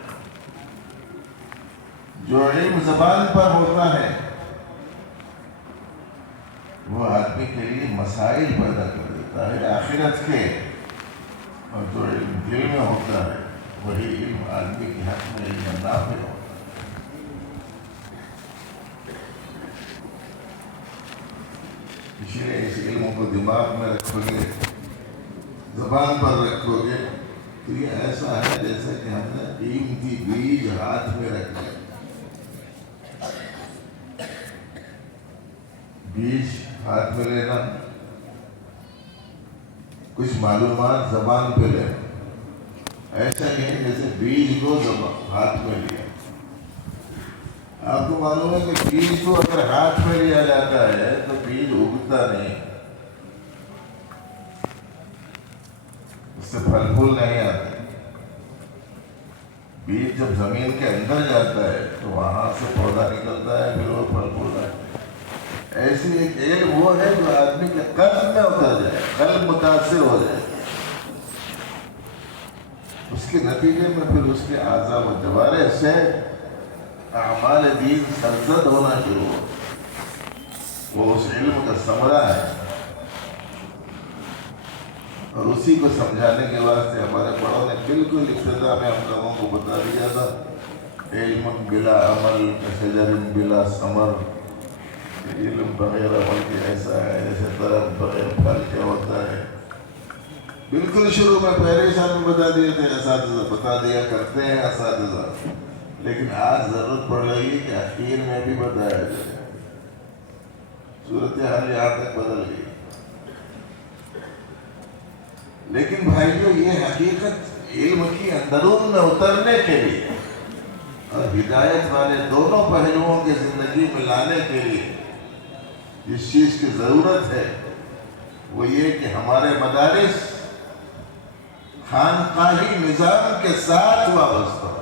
جو علم زبان پر ہوتا ہے وہ آدمی کے لیے مسائل پیدا کر دیتا ہے آخرت کے، اور جو علم دل میں ہوتا ہے وہی علم آدمی کے حق میں علم نافع ہوتا ہے۔ اسی لیے اس علم کو دماغ میں رکھو گے، زبان پر رکھو گے تو یہ ایسا ہے جیسے کہ ہم نے قیمتی بیج ہاتھ میں رکھ لیا۔ بیج ہاتھ میں لینا، کچھ معلومات زبان پہ لینا، ایسا نہیں جیسے بیج کو ہاتھ میں لیا۔ آپ کو معلوم ہے کہ بیج کو اگر ہاتھ میں لیا جاتا ہے تو بیج اگتا نہیں، اس سے پھل پھول نہیں آتے۔ بیج جب زمین کے اندر جاتا ہے تو وہاں سے پودا نکلتا ہے، پھر وہ پھل پھول آتا ہے۔ ایسی ایک علم وہ ہے جو آدمی کے قلب میں اتر جائے، قلب متاثر ہو جائے، اس کے نتیجے میں پھر اس کے اعضاء و جوارح سے اعمال دین سرزد ہونا شروع ہو۔ وہ اس علم کا ثمرہ ہے، اور اسی کو سمجھانے کے واسطے ہمارے بڑوں نے بالکل ابتدا میں ہم لوگوں کو بتا دیا تھا، علم بلا عمل کشجر بلا ثمر۔ علم بغیر عمل کے ایسا ہے جیسے درخت بغیر پھل کے ہوتا ہے۔ بالکل شروع میں پہلے سال میں بتا دیے تھے اساتذہ، بتا دیا کرتے ہیں اساتذہ، لیکن آج ضرورت پڑ رہی ہے کہ اخیر میں بھی بتایا جائے۔ صورتحال یہاں تک بدل گئی، لیکن بھائیو یہ حقیقت علم کی اندرون میں اترنے کے لیے اور ہدایت والے دونوں پہلوؤں کی زندگی میں لانے کے لیے جس چیز کی ضرورت ہے وہ یہ کہ ہمارے مدارس خانقاہی نظام کے ساتھ وابستہ ہو۔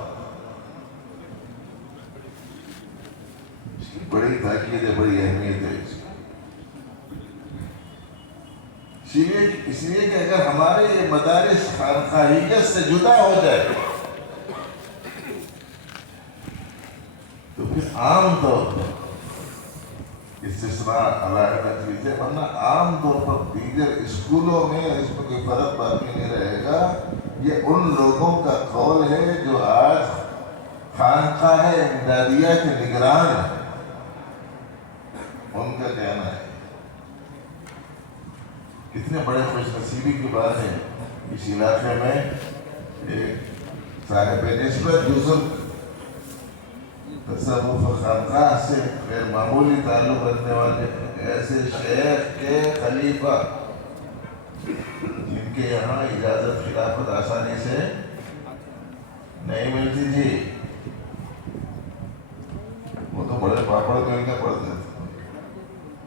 اس کی بڑی تاکید ہے، بڑی اہمیت ہے اس لیے کہ اگر ہمارے یہ مدارس خانقاہیت سے جدا ہو جائے تو پھر عام طور پر استثناء علیحدہ چیز ہے، ورنہ عام طور پر دیگر اسکولوں میں اس میں کوئی فرق باقی نہیں رہے گا۔ یہ ان لوگوں کا قول ہے جو آج خانقاہ امدادیہ کے نگران ہیں، ان کا کہنا ہے۔ کتنے بڑے خوش نصیبی کی بات ہے، اس علاقے میں ایک صاحب نسبت بزرگ تصوف خانقاہ سے غیر معمولی تعلق رکھنے والے ایسے شیخ کے خلیفہ جن کے یہاں اجازت خلافت آسانی سے نہیں ملتی تھی، وہ تو بڑے پاپڑ مل کے پڑتے تھے،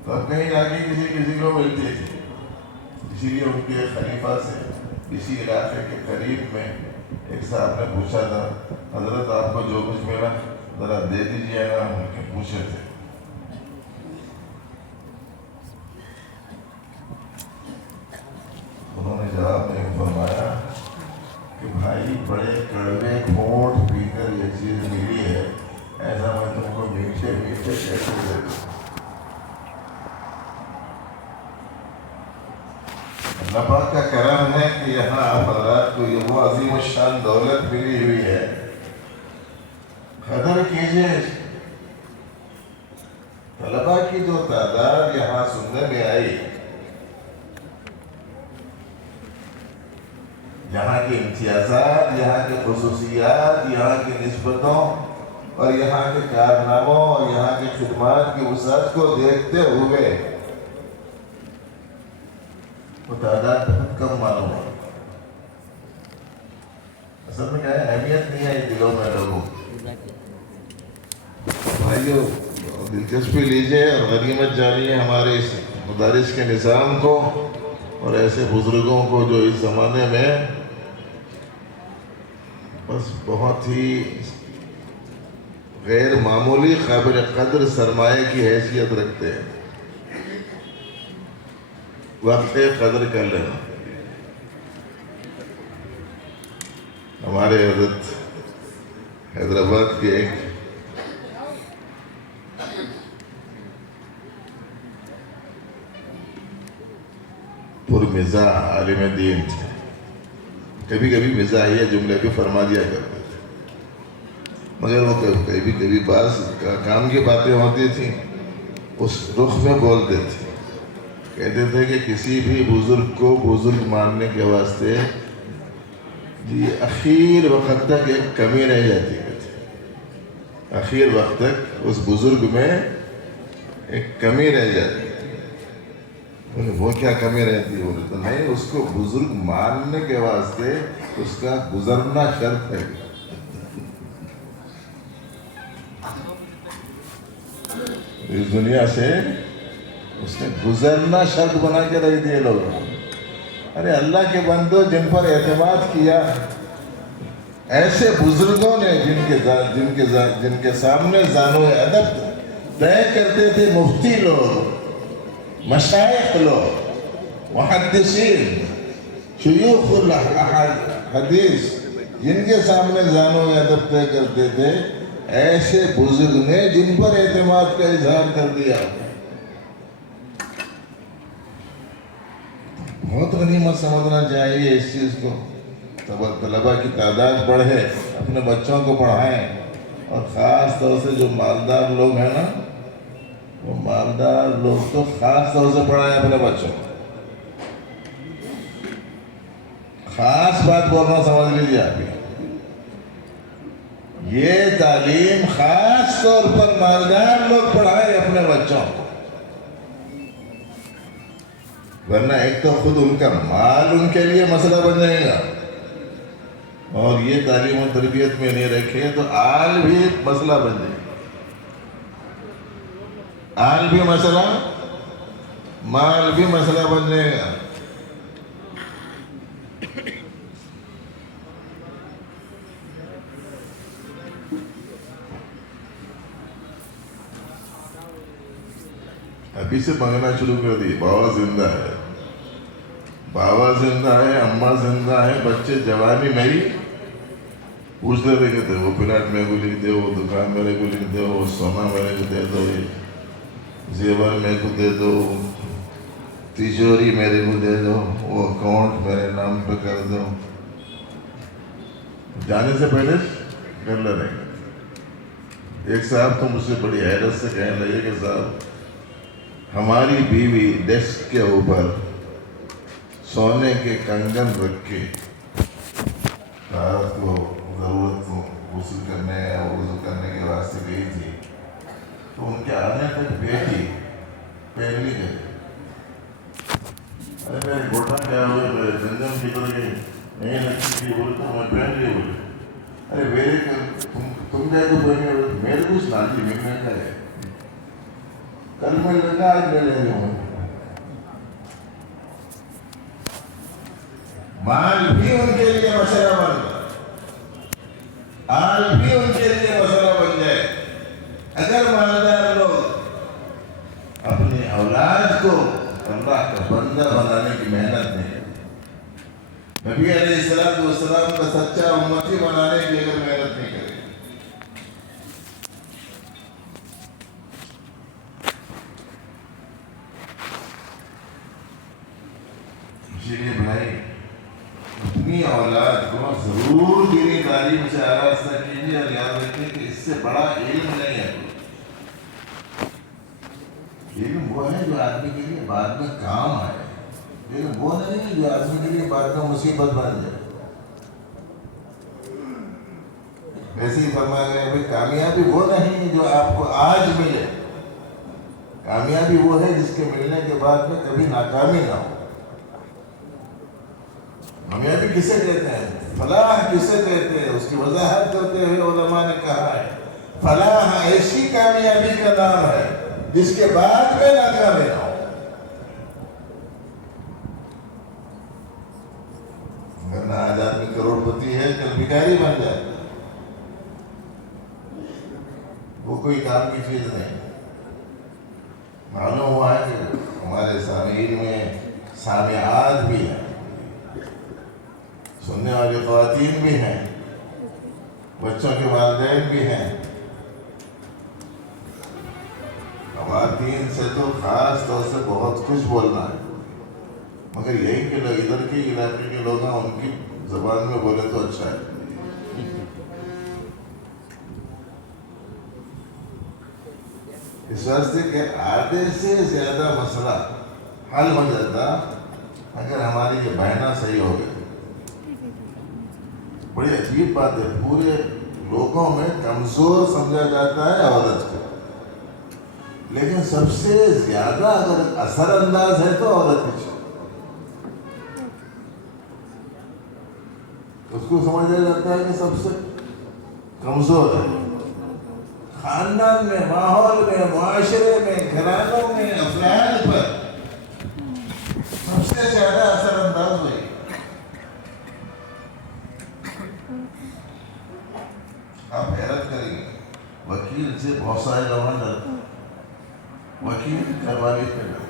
تو اب کہیں جا کے کسی کو ملتی تھی۔ اسی لیے ان کے خلیفہ سے اسی علاقے کے قریب میں ایک صاحب نے پوچھا تھا، حضرت آپ کو جو کچھ ملا ذرا دے دیجیے گا، ان کے پوچھے تھے۔ انہوں نے جواب میں فرمایا کہ بھائی بڑے کڑوے کھوٹ پی کر یہ چیز ملی ہے، ایسا میں تم کو میٹھے میٹھے کیسے دے دوں؟ اللہ پاک کا کرم ہے کہ یہاں آپ حضرات کو یہ وہ عظیم الشان دولت ملی ہوئی ہے، قدر کیجئے۔ طلباء کی جو تعداد یہاں سننے میں آئی، یہاں کے امتیازات، یہاں کے خصوصیات، یہاں کی نسبتوں اور یہاں کے کارناموں اور یہاں کی خدمات کی وسعت کو دیکھتے ہوئے وہ تعداد بہت کم معلوم ہے۔ اصل میں کیا ہے، اہمیت نہیں ہے دلوں میں لوگوں بھائیو، دلچسپی لیجئے اور غنیمت جانیے ہمارے اس مدارس کے نظام کو اور ایسے بزرگوں کو جو اس زمانے میں بس بہت ہی غیر معمولی قابل قدر سرمایہ کی حیثیت رکھتے ہیں۔ وقت قدر کر لینا۔ ہمارے حضرت حیدرآباد کے ایک پرمزاح عالم دین تھے، کبھی کبھی مزاحیہ جملے بھی فرما دیا کرتے تھے، مگر وہ کبھی بعض کام کی باتیں ہوتی تھیں اس رخ میں بولتے تھے۔ کہتے تھے کہ کسی بھی بزرگ کو بزرگ ماننے کے واسطے اخیر وقت تک ایک کمی رہ جاتی ہے، اخیر وقت تک اس بزرگ میں ایک کمی رہ جاتی ہے۔ وہ کیا کمی رہتی ہے؟ بولے تو نہیں، اس کو بزرگ ماننے کے واسطے اس کا گزرنا شرط ہے۔ اس دنیا سے اس نے گزرنا شرط بنا کے رکھ دیے لوگوں۔ ارے اللہ کے بندو، جن پر اعتماد کیا، ایسے بزرگوں نے جن کے سامنے زانو ادب طے کرتے تھے مفتی لوگ، مشائخ لوگ، محدثین، شیوخ الحدیث، جن کے سامنے زانو ادب طے کرتے تھے، ایسے بزرگ نے جن پر اعتماد کا اظہار کر دیا۔ بہت غنیمت سمجھنا چاہیے اس چیز کو۔ طلباء کی تعداد بڑھے، اپنے بچوں کو پڑھائیں، اور خاص طور سے جو مالدار لوگ ہیں نا، وہ مالدار لوگ تو خاص طور سے پڑھائیں اپنے بچوں کو۔ خاص بات بول رہا ہوں، سمجھ لیجیے آپ یہ تعلیم خاص طور پر مالدار لوگ پڑھائیں اپنے بچوں کو، ورنہ ایک تو خود ان کا مال ان کے لیے مسئلہ بن جائے گا، اور یہ تعلیم و تربیت میں نہیں رکھے تو آل بھی مسئلہ بن جائے گا، آل بھی مسئلہ، مال بھی مسئلہ بن جائے گا۔ ابھی سے مانگنا شروع کر دی، بابا زندہ ہے، بابا زندہ ہے، اماں زندہ ہے، بچے جوانی نہیں پوچھتے رہے کہ وہ پلاٹ میرے کو لکھ دے، وہ دکان میرے کو لکھ دے، وہ سونا میرے کو دے دو، زیور میرے کو دے دو، تجوری میرے کو دے دو، وہ اکاؤنٹ میرے نام پہ کر دو۔ جانے سے پہلے کر لے رہے ہیں۔ ایک صاحب تو مجھ سے بڑی حیرت سے کہنے لگے کہ صاحب ہماری بیوی ڈیسک کے اوپر سونے کے کنگن رکھ کے رات کو ضرورت کو غسل کرنے یا وضو کرنے کے واسطے گئی تھی، تو ان کے آنے تک بیٹی پہن لی گئی۔ ارے میرے گھوٹا کیا ہوئے، میرے جنجم نکل گئی، نہیں لگتی تھی، بولے تو میں پہن لی۔ بولے ارے میرے تم کیا تو پہنے، میرے کچھ ناجی ملنے کا ہے، کل میں لگا آج میں لے ہوں۔ مال بھی ان کے لیے مسئلہ بن جائے، آل بھی ان کے لیے مسئلہ بن جائے اگر مالدار لوگ اپنی اولاد کو اللہ کا بندہ بنانے کی محنت نہیں کرتے، نبی علیہ السلام کا سچا امتی بنانے کی اگر محنت نہیں کرے۔ اسی لیے بھائی اپنی اولاد کو ضرور دینی تعلیم سے آراستہ کیجیے اور یاد رکھیے کہ اس سے بڑا علم نہیں ہے. علم وہ ہے جو آدمی کے لیے بعد میں کام آئے، لیکن وہ نہیں ہے جو آدمی کے لیے بعد میں مصیبت بن جائے. ویسے ہی فرمایا گیا بھائی کامیابی وہ نہیں جو آپ کو آج ملے، کامیابی وہ ہے جس کے ملنے کے بعد میں کبھی ناکامی نہ ہو. کامیابی کسے کہتے ہیں، فلاح کسے کہتے ہیں، اس کی وضاحت کرتے ہوئے علماء نے کہا ہے فلاح ایسی کامیابی کا نام ہے جس کے بعد میں ناکامی نہ ہو. ورنہ آج آدمی کروڑ پتی ہے کل بھکاری بن جائے، وہ کوئی کام کی چیز نہیں. معلوم ہوا ہے کہ ہمارے سامعین میں سامعات بھی ہیں، سننے والی خواتین بھی ہیں، بچوں کے والدین بھی ہیں. خواتین سے تو خاص طور سے بہت کچھ بولنا ہے، مگر یہی کہ لوگ ادھر کے علاقے کے لوگ ہیں ان کی زبان میں بولے تو اچھا ہے. اس واسطے کہ آدھے سے زیادہ مسئلہ حل ہو جاتا اگر ہماری یہ بہنیں صحیح ہو گئے. بڑی عجیب بات ہے، پورے لوگوں میں کمزور سمجھا جاتا ہے عورت کو، لیکن سب سے زیادہ اگر اثر انداز ہے تو عورت پیچھے. اس کو سمجھا جاتا ہے کہ سب سے کمزور ہے. خاندان میں، ماحول میں، معاشرے میں، گھرانوں میں، افراد پر سب سے زیادہ اثر انداز ہوئی. آپ حیرت کریں گے، وکیل سے بہت سارے لوگ ڈرتے، وکیل گھر والی پہ ڈرتے،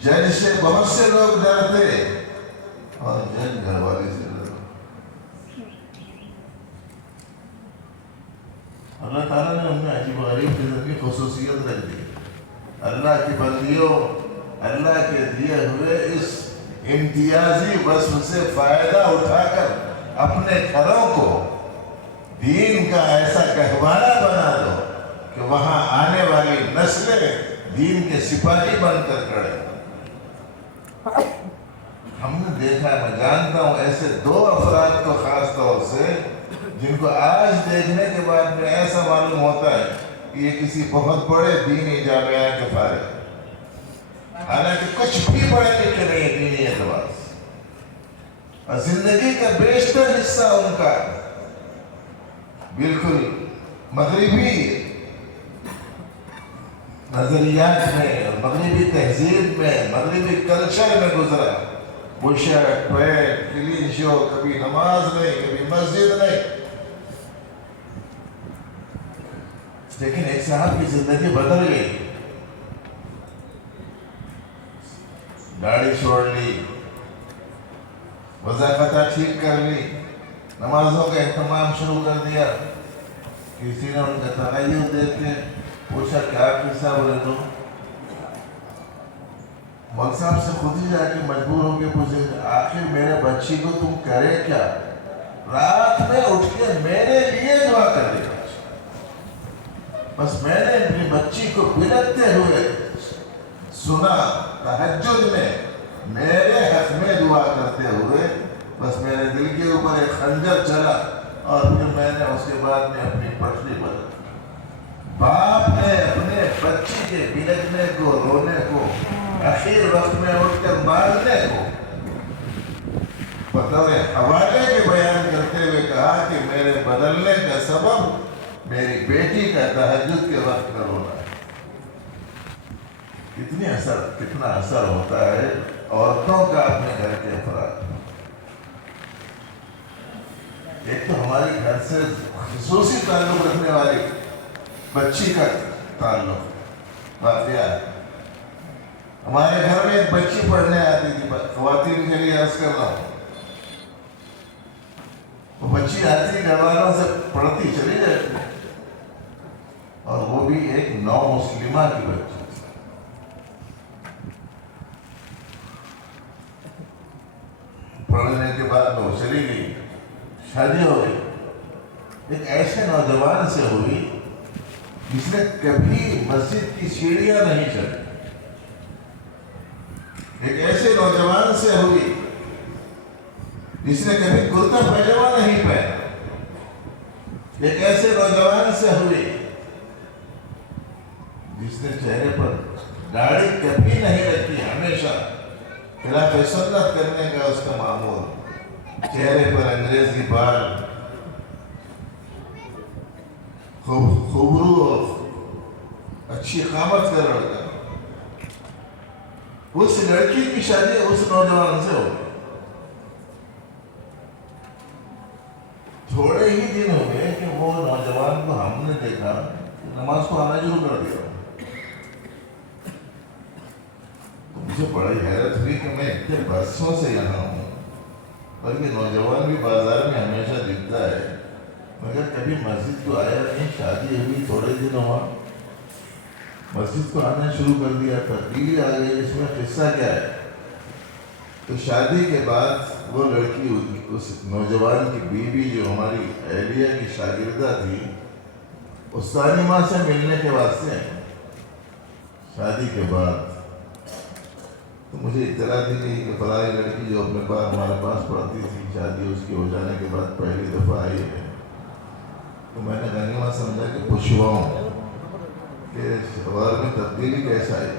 جج سے بہت سے لوگ ڈرتے اور جج گھر والی سے ڈرتے. اللہ تعالیٰ نے ان میں عجیب و غریب قسم کی خصوصیت رکھ دی. اللہ کی بندیوں، اللہ کے دیے ہوئے اس امتیازی وصف سے فائدہ اٹھا کر اپنے گھروں کو دین کا ایسا گہوارہ بنا دو کہ وہاں آنے والی نسلیں دین کے سپاہی بن کر کھڑے. ہم نے دیکھا، میں جانتا ہوں ایسے 2 افراد کو خاص طور سے جن کو آج دیکھنے کے بعد میں ایسا معلوم ہوتا ہے کہ یہ کسی بہت بڑے دینی جامعہ کے فارغ، حالانکہ کچھ بھی پڑھے لکھے نہیں دینی اعتبار سے، اور زندگی کا بیشتر حصہ ان کا بالکل مغربی نظریات میں، مغربی تہذیب میں، مغربی کلچر میں گزرا. بشرٹ پیٹ کلین شو، کبھی نماز نہیں، کبھی مسجد نہیں. لیکن ایک صاحب کی زندگی بدل گئی، داڑھی چھوڑ لی، وضافتہ ٹھیک کر لی، نمازوں کا اہتمام شروع کر دیا. کسی نے ان کا تغیر دیکھ کے پوچھا کیا قصہ، بولے تو مول صاحب سے خود ہی جا کے مجبور ہو کے پوچھے آخر میرے بچی کو تم کرے کیا؟ رات میں اٹھ کے میرے لیے دعا کر دے. بس میں نے اپنی بچی کو بلکتے ہوئے سنا تہجد میں میرے حق میں دعا کرتے ہوئے، بس میرے دل کے اوپر ایک خنجر چلا اور پھر میں نے اس کے بعد میں اپنی پٹری بدل. باپ نے اپنے بچی کے بلکنے کو، رونے کو، اخیر وقت میں اٹھ کر مارنے کو بطور حوالے کے بیان کرتے ہوئے کہا کہ میرے بدلنے کا سبب میری بیٹی کا تہجد کے وقت میں رونا ہے. کتنا اثر ہوتا ہے عورتوں کا اپنے گھر کے افراد. ایک تو ہماری گھر سے خصوصی تعلق رکھنے والی بچی کا تعلق واقعہ ہے. ہمارے گھر میں ایک بچی پڑھنے آتی تھی، خواتین کے لیے عرض کر رہا ہوں. وہ بچی آتی گھر والوں سے پڑھتی چلی جاتی، اور وہ بھی ایک نو مسلمہ کی بچی. شادی ہو گئی، ایک ایسے نوجوان سے ہوئی جس نے کبھی مسجد کی سیڑھیاں نہیں چڑھی، ایک ایسے نوجوان سے ہوئی جس نے کبھی کرتا پائجامہ نہیں پہنا، ایک ایسے نوجوان سے ہوئی جس نے چہرے پر داڑھی کبھی نہیں رکھی، ہمیشہ خلاف سنت کرنے کا اس کا معمول، چہرے پر انگریزی بال، خوبرو اور اچھی قامت کا لڑکا، اس لڑکی کی شادی اس نوجوان سے ہو گئی۔ تھوڑے ہی دن ہو گئے کہ وہ نوجوان کو ہم نے دیکھا نماز کو آنا شروع کر دیا۔ مجھے بڑی حیرت ہوئی کہ میں اتنے برسوں سے یہاں ہوں اور یہ نوجوان بھی بازار میں ہمیشہ دکھتا ہے، مگر کبھی مسجد کو آیا نہیں۔ شادی ہوئی، تھوڑے دن ہوا، مسجد کو آنا شروع کر دیا، تبدیلی آ گئی۔ اس میں قصہ کیا ہے؟ تو شادی کے بعد وہ لڑکی، اس نوجوان کی بیوی جو ہماری اہلیہ کی شاگردہ تھی، استانی ماں سے ملنے کے واسطے آئی۔ شادی کے بعد تو مجھے اطلاع دی گئی کہ فلاں لڑکی جو اپنے پاس ہمارے پاس پڑھتی تھی، شادی اس کی ہو جانے کے بعد پہلی دفعہ آئی ہے۔ تو میں نے غنیمہ سمجھا کہ پوچھواؤں کہ شوہر میں تبدیلی کیسا آئی۔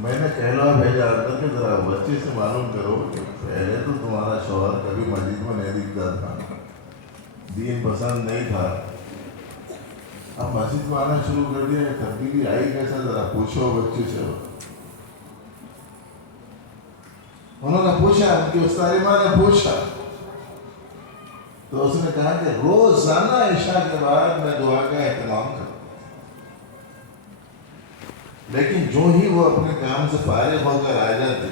میں نے کہلوا بھیجا اندر کہ ذرا بچے سے معلوم کرو کہ پہلے تو تمہارا شوہر کبھی مسجد میں نہیں دکھتا تھا، دین پسند نہیں تھا، اب مسجد میں آنا شروع کر دیا، تبدیلی آئی کیسا، ذرا پوچھو بچے سے۔ انہوں نے پوچھا، ان کی استاری ماں نے پوچھا، تو اس نے کہا کہ روزانہ عشاء کے بعد میں دعا کا اہتمام کرتا، لیکن جو ہی وہ اپنے کام سے فارغ ہو کر آ جاتے،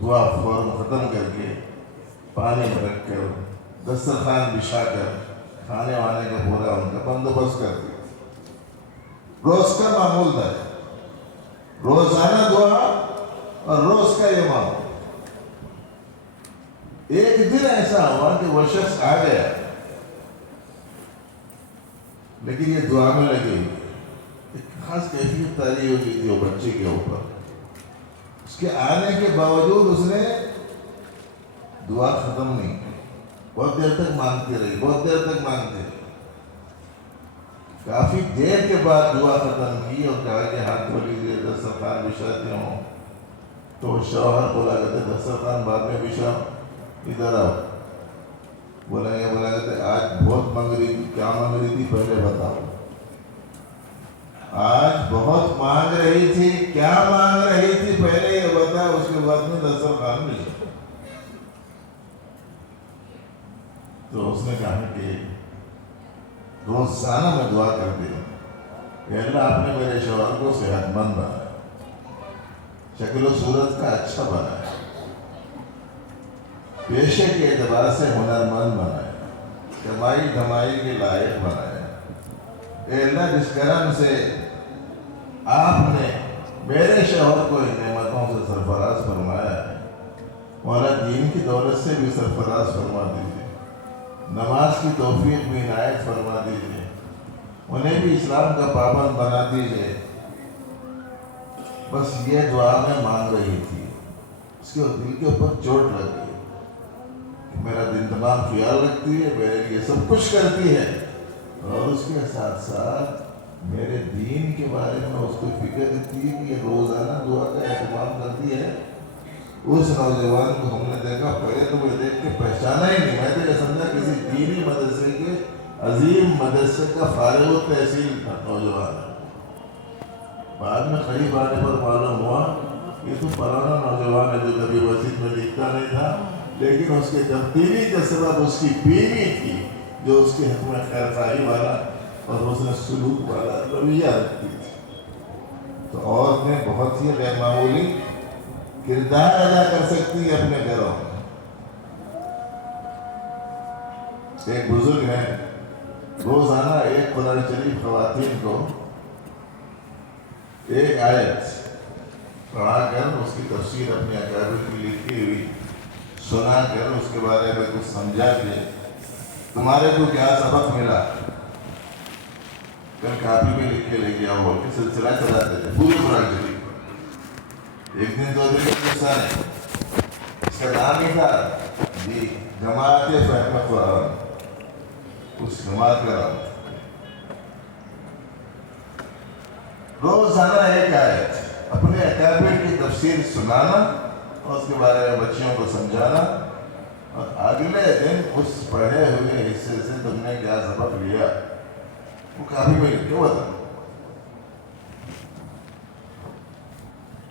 دعا فوراً ختم کر کے پانی میں رکھ کر دسترخوان بچھا کر کھانے وانے کا پورا ان کا بندوبست کرتی۔ روز کا معمول تھا، روزانہ دعا اور روز کا یہ معمول۔ ایک دن ایسا ہوا کہ وہ شخص آ گیا، لیکن یہ دعا میں لگی، ایک خاص کیفیت تاری ہو گئی تھی وہ بچے کے اوپر۔ اس کے آنے کے باوجود اس نے دعا ختم نہیں کی، بہت دیر تک مانگتی رہی، بہت دیر تک مانگتی رہی۔ کافی دیر کے بعد دعا ختم کی اور کہا کہ ہاتھ دھو لیجیے، دسترخوان بچھاتے ہوں۔ تو شوہر بولا کرتے دسترخوان بعد میں بچھاؤ، ادھر آؤ۔ بولا کرتے آج بہت مانگ رہی تھی، کیا مانگ رہی تھی پہلے بتاؤ۔ آج بہت مانگ رہی تھی، کیا مانگ رہی تھی پہلے یہ بتا، اس کے بعد میں دسترخوان بچھاؤ۔ تو اس نے کہا کہ روزانہ میں دعا کرتی ہوں کہ اللہ آپ نے میرے شوہر کو صحت مند بنایا، شکل و صورت کا اچھا بنایا، پیشے کے اعتبار سے ہنرمند بنایا، کمائی دھمائی کے لائق بنایا۔ اے اللہ جس کرم سے آپ نے میرے شوہر کو ان نعمتوں سے سرفراز فرمایا ہے، مولا دین کی دولت سے بھی سرفراز فرما دیجیے، نماز کی توفیق بھی عنایت فرما دیجیے، انہیں بھی اسلام کا پابند بنا دیجیے۔ بس یہ دعا میں مانگ رہی تھی، اس کے دل کے اوپر چوٹ لگ گئی کہ میرا دن تمام خیال رکھتی ہے، میرے لیے سب کچھ کرتی ہے، اور اس کے ساتھ ساتھ میرے دین کے بارے میں اس کو فکر رکھتی ہے کہ یہ روزانہ دعا کا اہتمام کرتی ہے۔ اس نوجوان کو ہم نے دیکھا، پہلے تو وہ دیکھ کے پہچانا ہی نہیں، میں تو یہ سمجھا کسی دینی مدرسے کے عظیم مدرسے کا فارغ التحصیل نوجوان ہے۔ بعد میں قریب آنے پر معلوم ہوا یہ تو پرانا نوجوان ہے جو کبھی مسجد میں دکھتا نہیں تھا، لیکن اس کے تبدیلی کا سبب اس کی بیوی تھی جو اس کے حق میں خیر خواہی والا اور حسن سلوک والا رویہ رکھتی تھی۔ تو عورتیں بہت ہی غیر معمولی کردار ادا کر سکتی ہے اپنے گھروں میں۔ ایک بزرگ ہیں، روزانہ ایک قرآن شریف خواتین کو ایک آیت پڑھا کر اس کی تفسیر اپنے اکابر کی لکھی ہوئی سنا کر اس کے بارے میں کچھ سمجھا کے تمہارے کو کیا سبق ملا، کل کاپی میں لکھ کے لے کے آؤ بول کے سلسلہ چلاتے تھے پوری قرآن شریف۔ ایک دن 2 دن کا قصہ نہیں، اس کا نام ہی تھا جی جماعت فہم قرآن، اس جماعت کا نام تھا۔ روزانہ ایک آیت اپنے اکابر کی تفسیر سنانا اور اس کے بارے میں بچیوں کو سمجھانا، اور اگلے دن اس پڑھے ہوئے حصے سے تم نے کیا سبق لیا وہ کافی میں لکھ کے بتا۔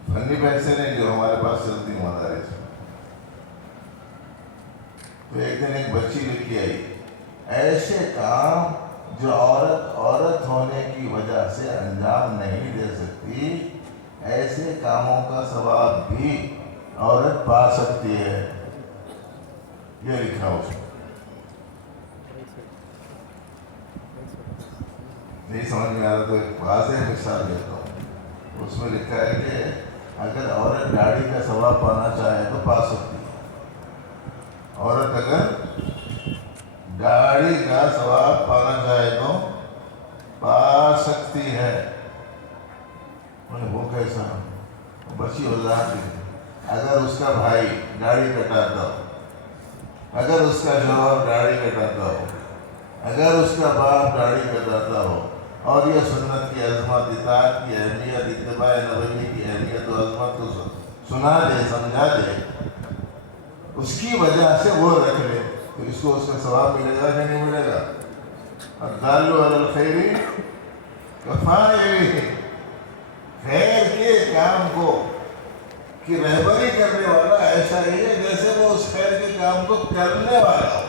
فنی پیسے نہیں جو ہمارے پاس چلتی مدارس، تو ایک دن ایک بچی لکھ کے آئی، ایسے کام جو عورت ہونے کی وجہ سے انجام نہیں دے سکتی، ایسے کاموں کا ثواب بھی عورت پا سکتی ہے، یہ لکھا اس میں۔ نہیں سمجھ میں آ رہا تو ایک واضح مثال دیتا ہوں، اس میں لکھا ہے کہ اگر عورت داڑھی کا ثواب پانا چاہے تو پا سکتی ہے، عورت اگر داڑھی کا ثواب پانا چاہے تو پا سکتی ہے۔ وہ کیسا؟ بچی وضاحت دی، اگر اس کا بھائی داڑھی کٹاتا ہو، اگر اس کا شوہر داڑھی کٹاتا ہو، اگر اس کا باپ داڑھی کٹاتا ہو، اور یہ سنت کی عظمت، اطاعت کی اہمیت، اتباع نبوی کی اہمیت و عظمت کو سنا دے، سمجھا دے، اس کی وجہ سے وہ رکھ لے، تو اس کو اس کا ثواب ملے گا کہ نہیں ملے گا؟ الدال علی الخیر کفاعلہ، خیر کے کام کو کی رہبری کرنے والا ایسا ہی ہے جیسے وہ اس خیر کے کام کو کرنے والا ہو۔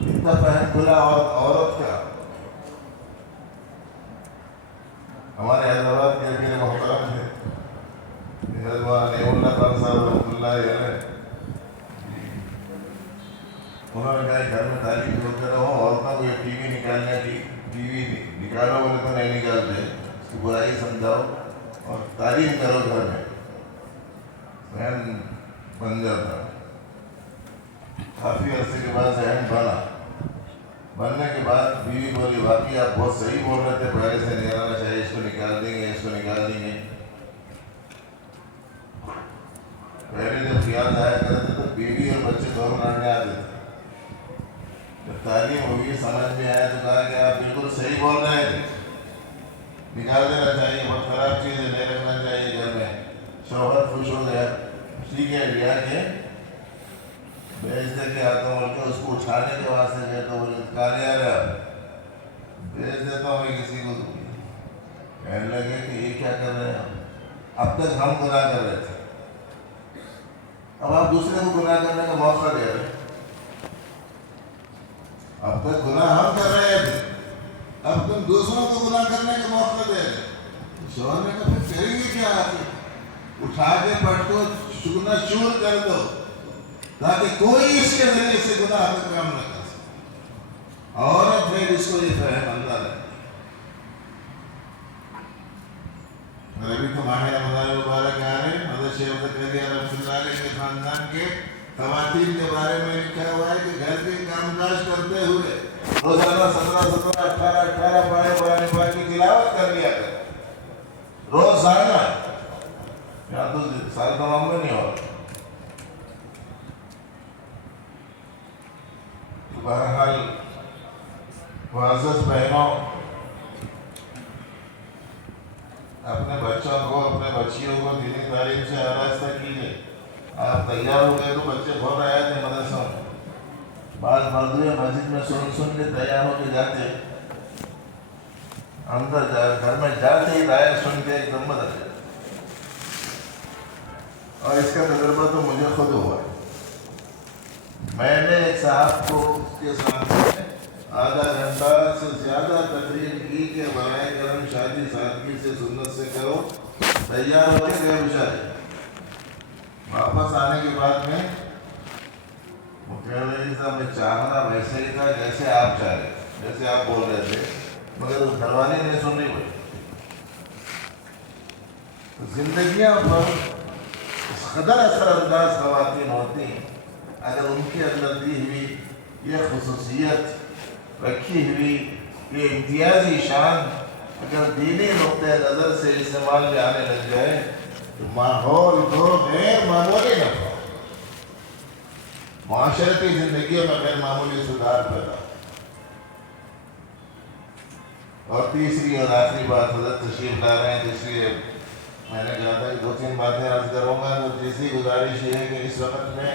اتنا فہم کھلا عورت کا۔ ہمارے حیدرآباد کے میرے محترم تھے حضرت مولانا نعیم اللہ خان صاحب رحمۃ اللہ علیہ، انہوں نے کہا گھر میں تعلیم ہوتے رہو، عورتوں کو یہ ٹی وی نکالنے کی، ٹی وی نکالو بولے تو نہیں نکالتے، اس کی برائی سمجھاؤ اور تعلیم کرو گھر میں، ذہن بن جاتا۔ کافی عرصے کے بعد ذہن بننے کے بعد بیوی بولی واقعی آپ بہت صحیح بول رہے تھے، پہلے سے نہیں آنا چاہیے، اس کو نکال دیں گے، اس کو نکال دیں گے۔ پہلے جب خیال آیا کرتے تو بیوی اور بچے دونوں لڑنے آتے تھے، جب تعلیم ہوئی سمجھ میں آیا تو کہا کہ آپ بالکل صحیح بول رہے تھے، نکال دینا چاہیے، بہت خراب چیز ہے، نہیں رکھنا چاہیے گھر میں۔ شوہر خوش ہو گیا، ٹھیک ہے لیا کے بیچ دے کے آتا ہوں، بلکہ اس کو اٹھانے کے واسطے گئے تو بولے کہاں آ رہے آپ، بیچ دیتا ہوں میں کسی کو۔ کہنے لگے کہ یہ کیا کر رہے ہیں، اب تک ہم گناہ کر رہے تھے، اب آپ دوسرے کو گناہ کرنے کا موقع دے رہے ہیں۔ اب تک گناہ ہم کر رہے تھے، اب تم دوسروں کو گناہ کرنے کا موقع دے رہے۔ شوہر نے کہا پھر کریں گے کیا، اٹھا کے پٹ کو چکنا چور کر دو تاکہ کوئی اس کے ذریعے سے گناہ کا کام نہ کر سکے۔ عورت ہے جس کو یہ فہم اللہ ہے۔ اور ابھی تو ماہ رمضان مبارک آ رہے ہیں، حضرت شیخ زکریا رحمۃ اللہ علیہ کے خاندان کے خواتین کے بارے میں لکھا ہوا ہے کہ گھر کے کام کاج کرتے ہوئے روزانہ 17 18 پارے قرآن پاک کی تلاوت کر لیا کرتے روزانہ، یا تو سال تمام میں نہیں ہو۔ بہرحال معزز بہنوں، اپنے بچوں کو، اپنے بچیوں کو دینی تعلیم سے آراستہ کیجیے۔ آپ تیار ہو گئے تو بچے بہت آئے تھے مدرسوں میں، بعض مردوی مسجد میں سن کے تیار ہو کے جاتے، اندر گھر میں جاتے ہی دائر سن کے ایک دم بدل جاتے۔ اور اس کا تجربہ تو مجھے خود ہوا ہے۔ میں نے ایک صاحب کو اس کے سامنے آدھا گھنٹہ سے زیادہ تقریر کی کہ برائے کرم شادی سادگی سے سنت سے کرو، تیار ہوتے گئے بیچارے۔ واپس آنے کے بعد میں وہ کہہ رہے جی صاحب میں چاہنا ویسے ہی تھا جیسے آپ چاہ رہے، جیسے آپ بول رہے تھے، مگر اس گھر والے نے سننی پڑی۔ زندگیاں پر اس قدر اثر انداز خواتین ہوتی ہیں، اگر ان کے اندر دی ہوئی یہ خصوصیت رکھی ہوئی یہ امتیازی شان اگر دینی نقطۂ نظر سے استعمال میں آنے لگ جائے تو ماحول کو غیر معمولی نفع، معاشرتی زندگیوں میں غیر معمولی سدھار پیدا۔ اور تیسری اور آخری بات حضرت تشریف لا رہے ہیں، تو اس لیے میں نے کہا تھا کہ 2-3 باتیں عرض کروں گا۔ تو تیسری گزارش یہ ہے کہ اس وقت میں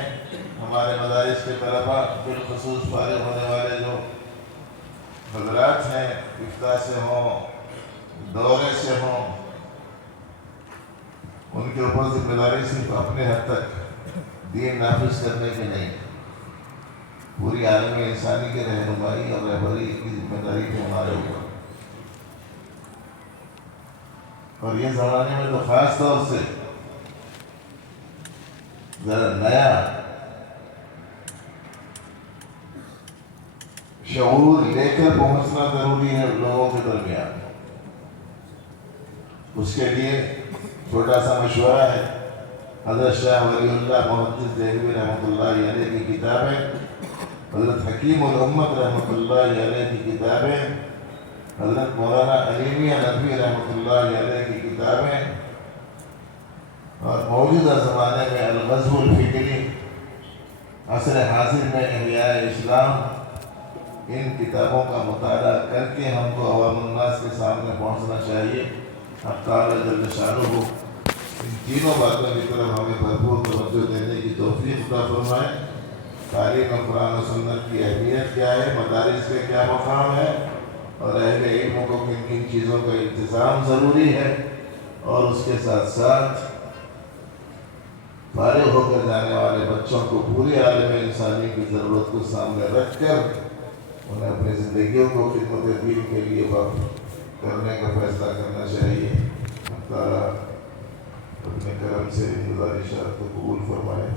ہمارے مدارس کے طلباء بالخصوص فارغ ہونے والے جو حضرات ہیں، افتاء سے ہوں، دورے سے ہوں، ان کے اوپر ذمہ داری صرف اپنے حد تک دین نافذ کرنے کی نہیں، پوری عالم انسانی کی رہنمائی اور رہبری کی ذمہ داری ہے ہمارے اوپر۔ اور یہ زمانے میں تو خاص طور سے ذرا نیا شعور لے کر پہنچنا ضروری ہے لوگوں کے درمیان۔ اس کے لیے چھوٹا سا مشورہ ہے، حضرت شاہ ولی اللہ محدث دہلوی رحمۃ اللہ علیہ کی کتابیں، حضرت حکیم الامت رحمۃ اللہ علیہ کی کتابیں، حضرت مولانا علی میاں ندوی رحمۃ اللہ علیہ کی کتابیں، اور موجودہ زمانے میں الغزو الفکری، عصر حاضر میں احیاء اسلام، ان کتابوں کا مطالعہ کر کے ہم کو عوام الناس کے سامنے پہنچنا چاہیے۔ اب تعالیٰ جل شانہ ہو ان تینوں باتوں کی طرف ہمیں بھرپور توجہ دینے کی توفیق عطا فرمائے۔ تعلیم قرآن و سنت کی اہمیت کیا ہے، مدارس کا کیا مقام ہے، اور اہل علم کو کن کن چیزوں کا انتظام ضروری ہے، اور اس کے ساتھ ساتھ فارغ ہو کر جانے والے بچوں کو پوری عالم انسانی کی ضرورت کو سامنے رکھ کر انہیں اپنی زندگیوں کو خدمت دین کے لیے وقف کرنے کا فیصلہ کرنا چاہیے۔ اللہ تعالیٰ اپنے کرم سے ان گزارشات کو قبول فرمائے۔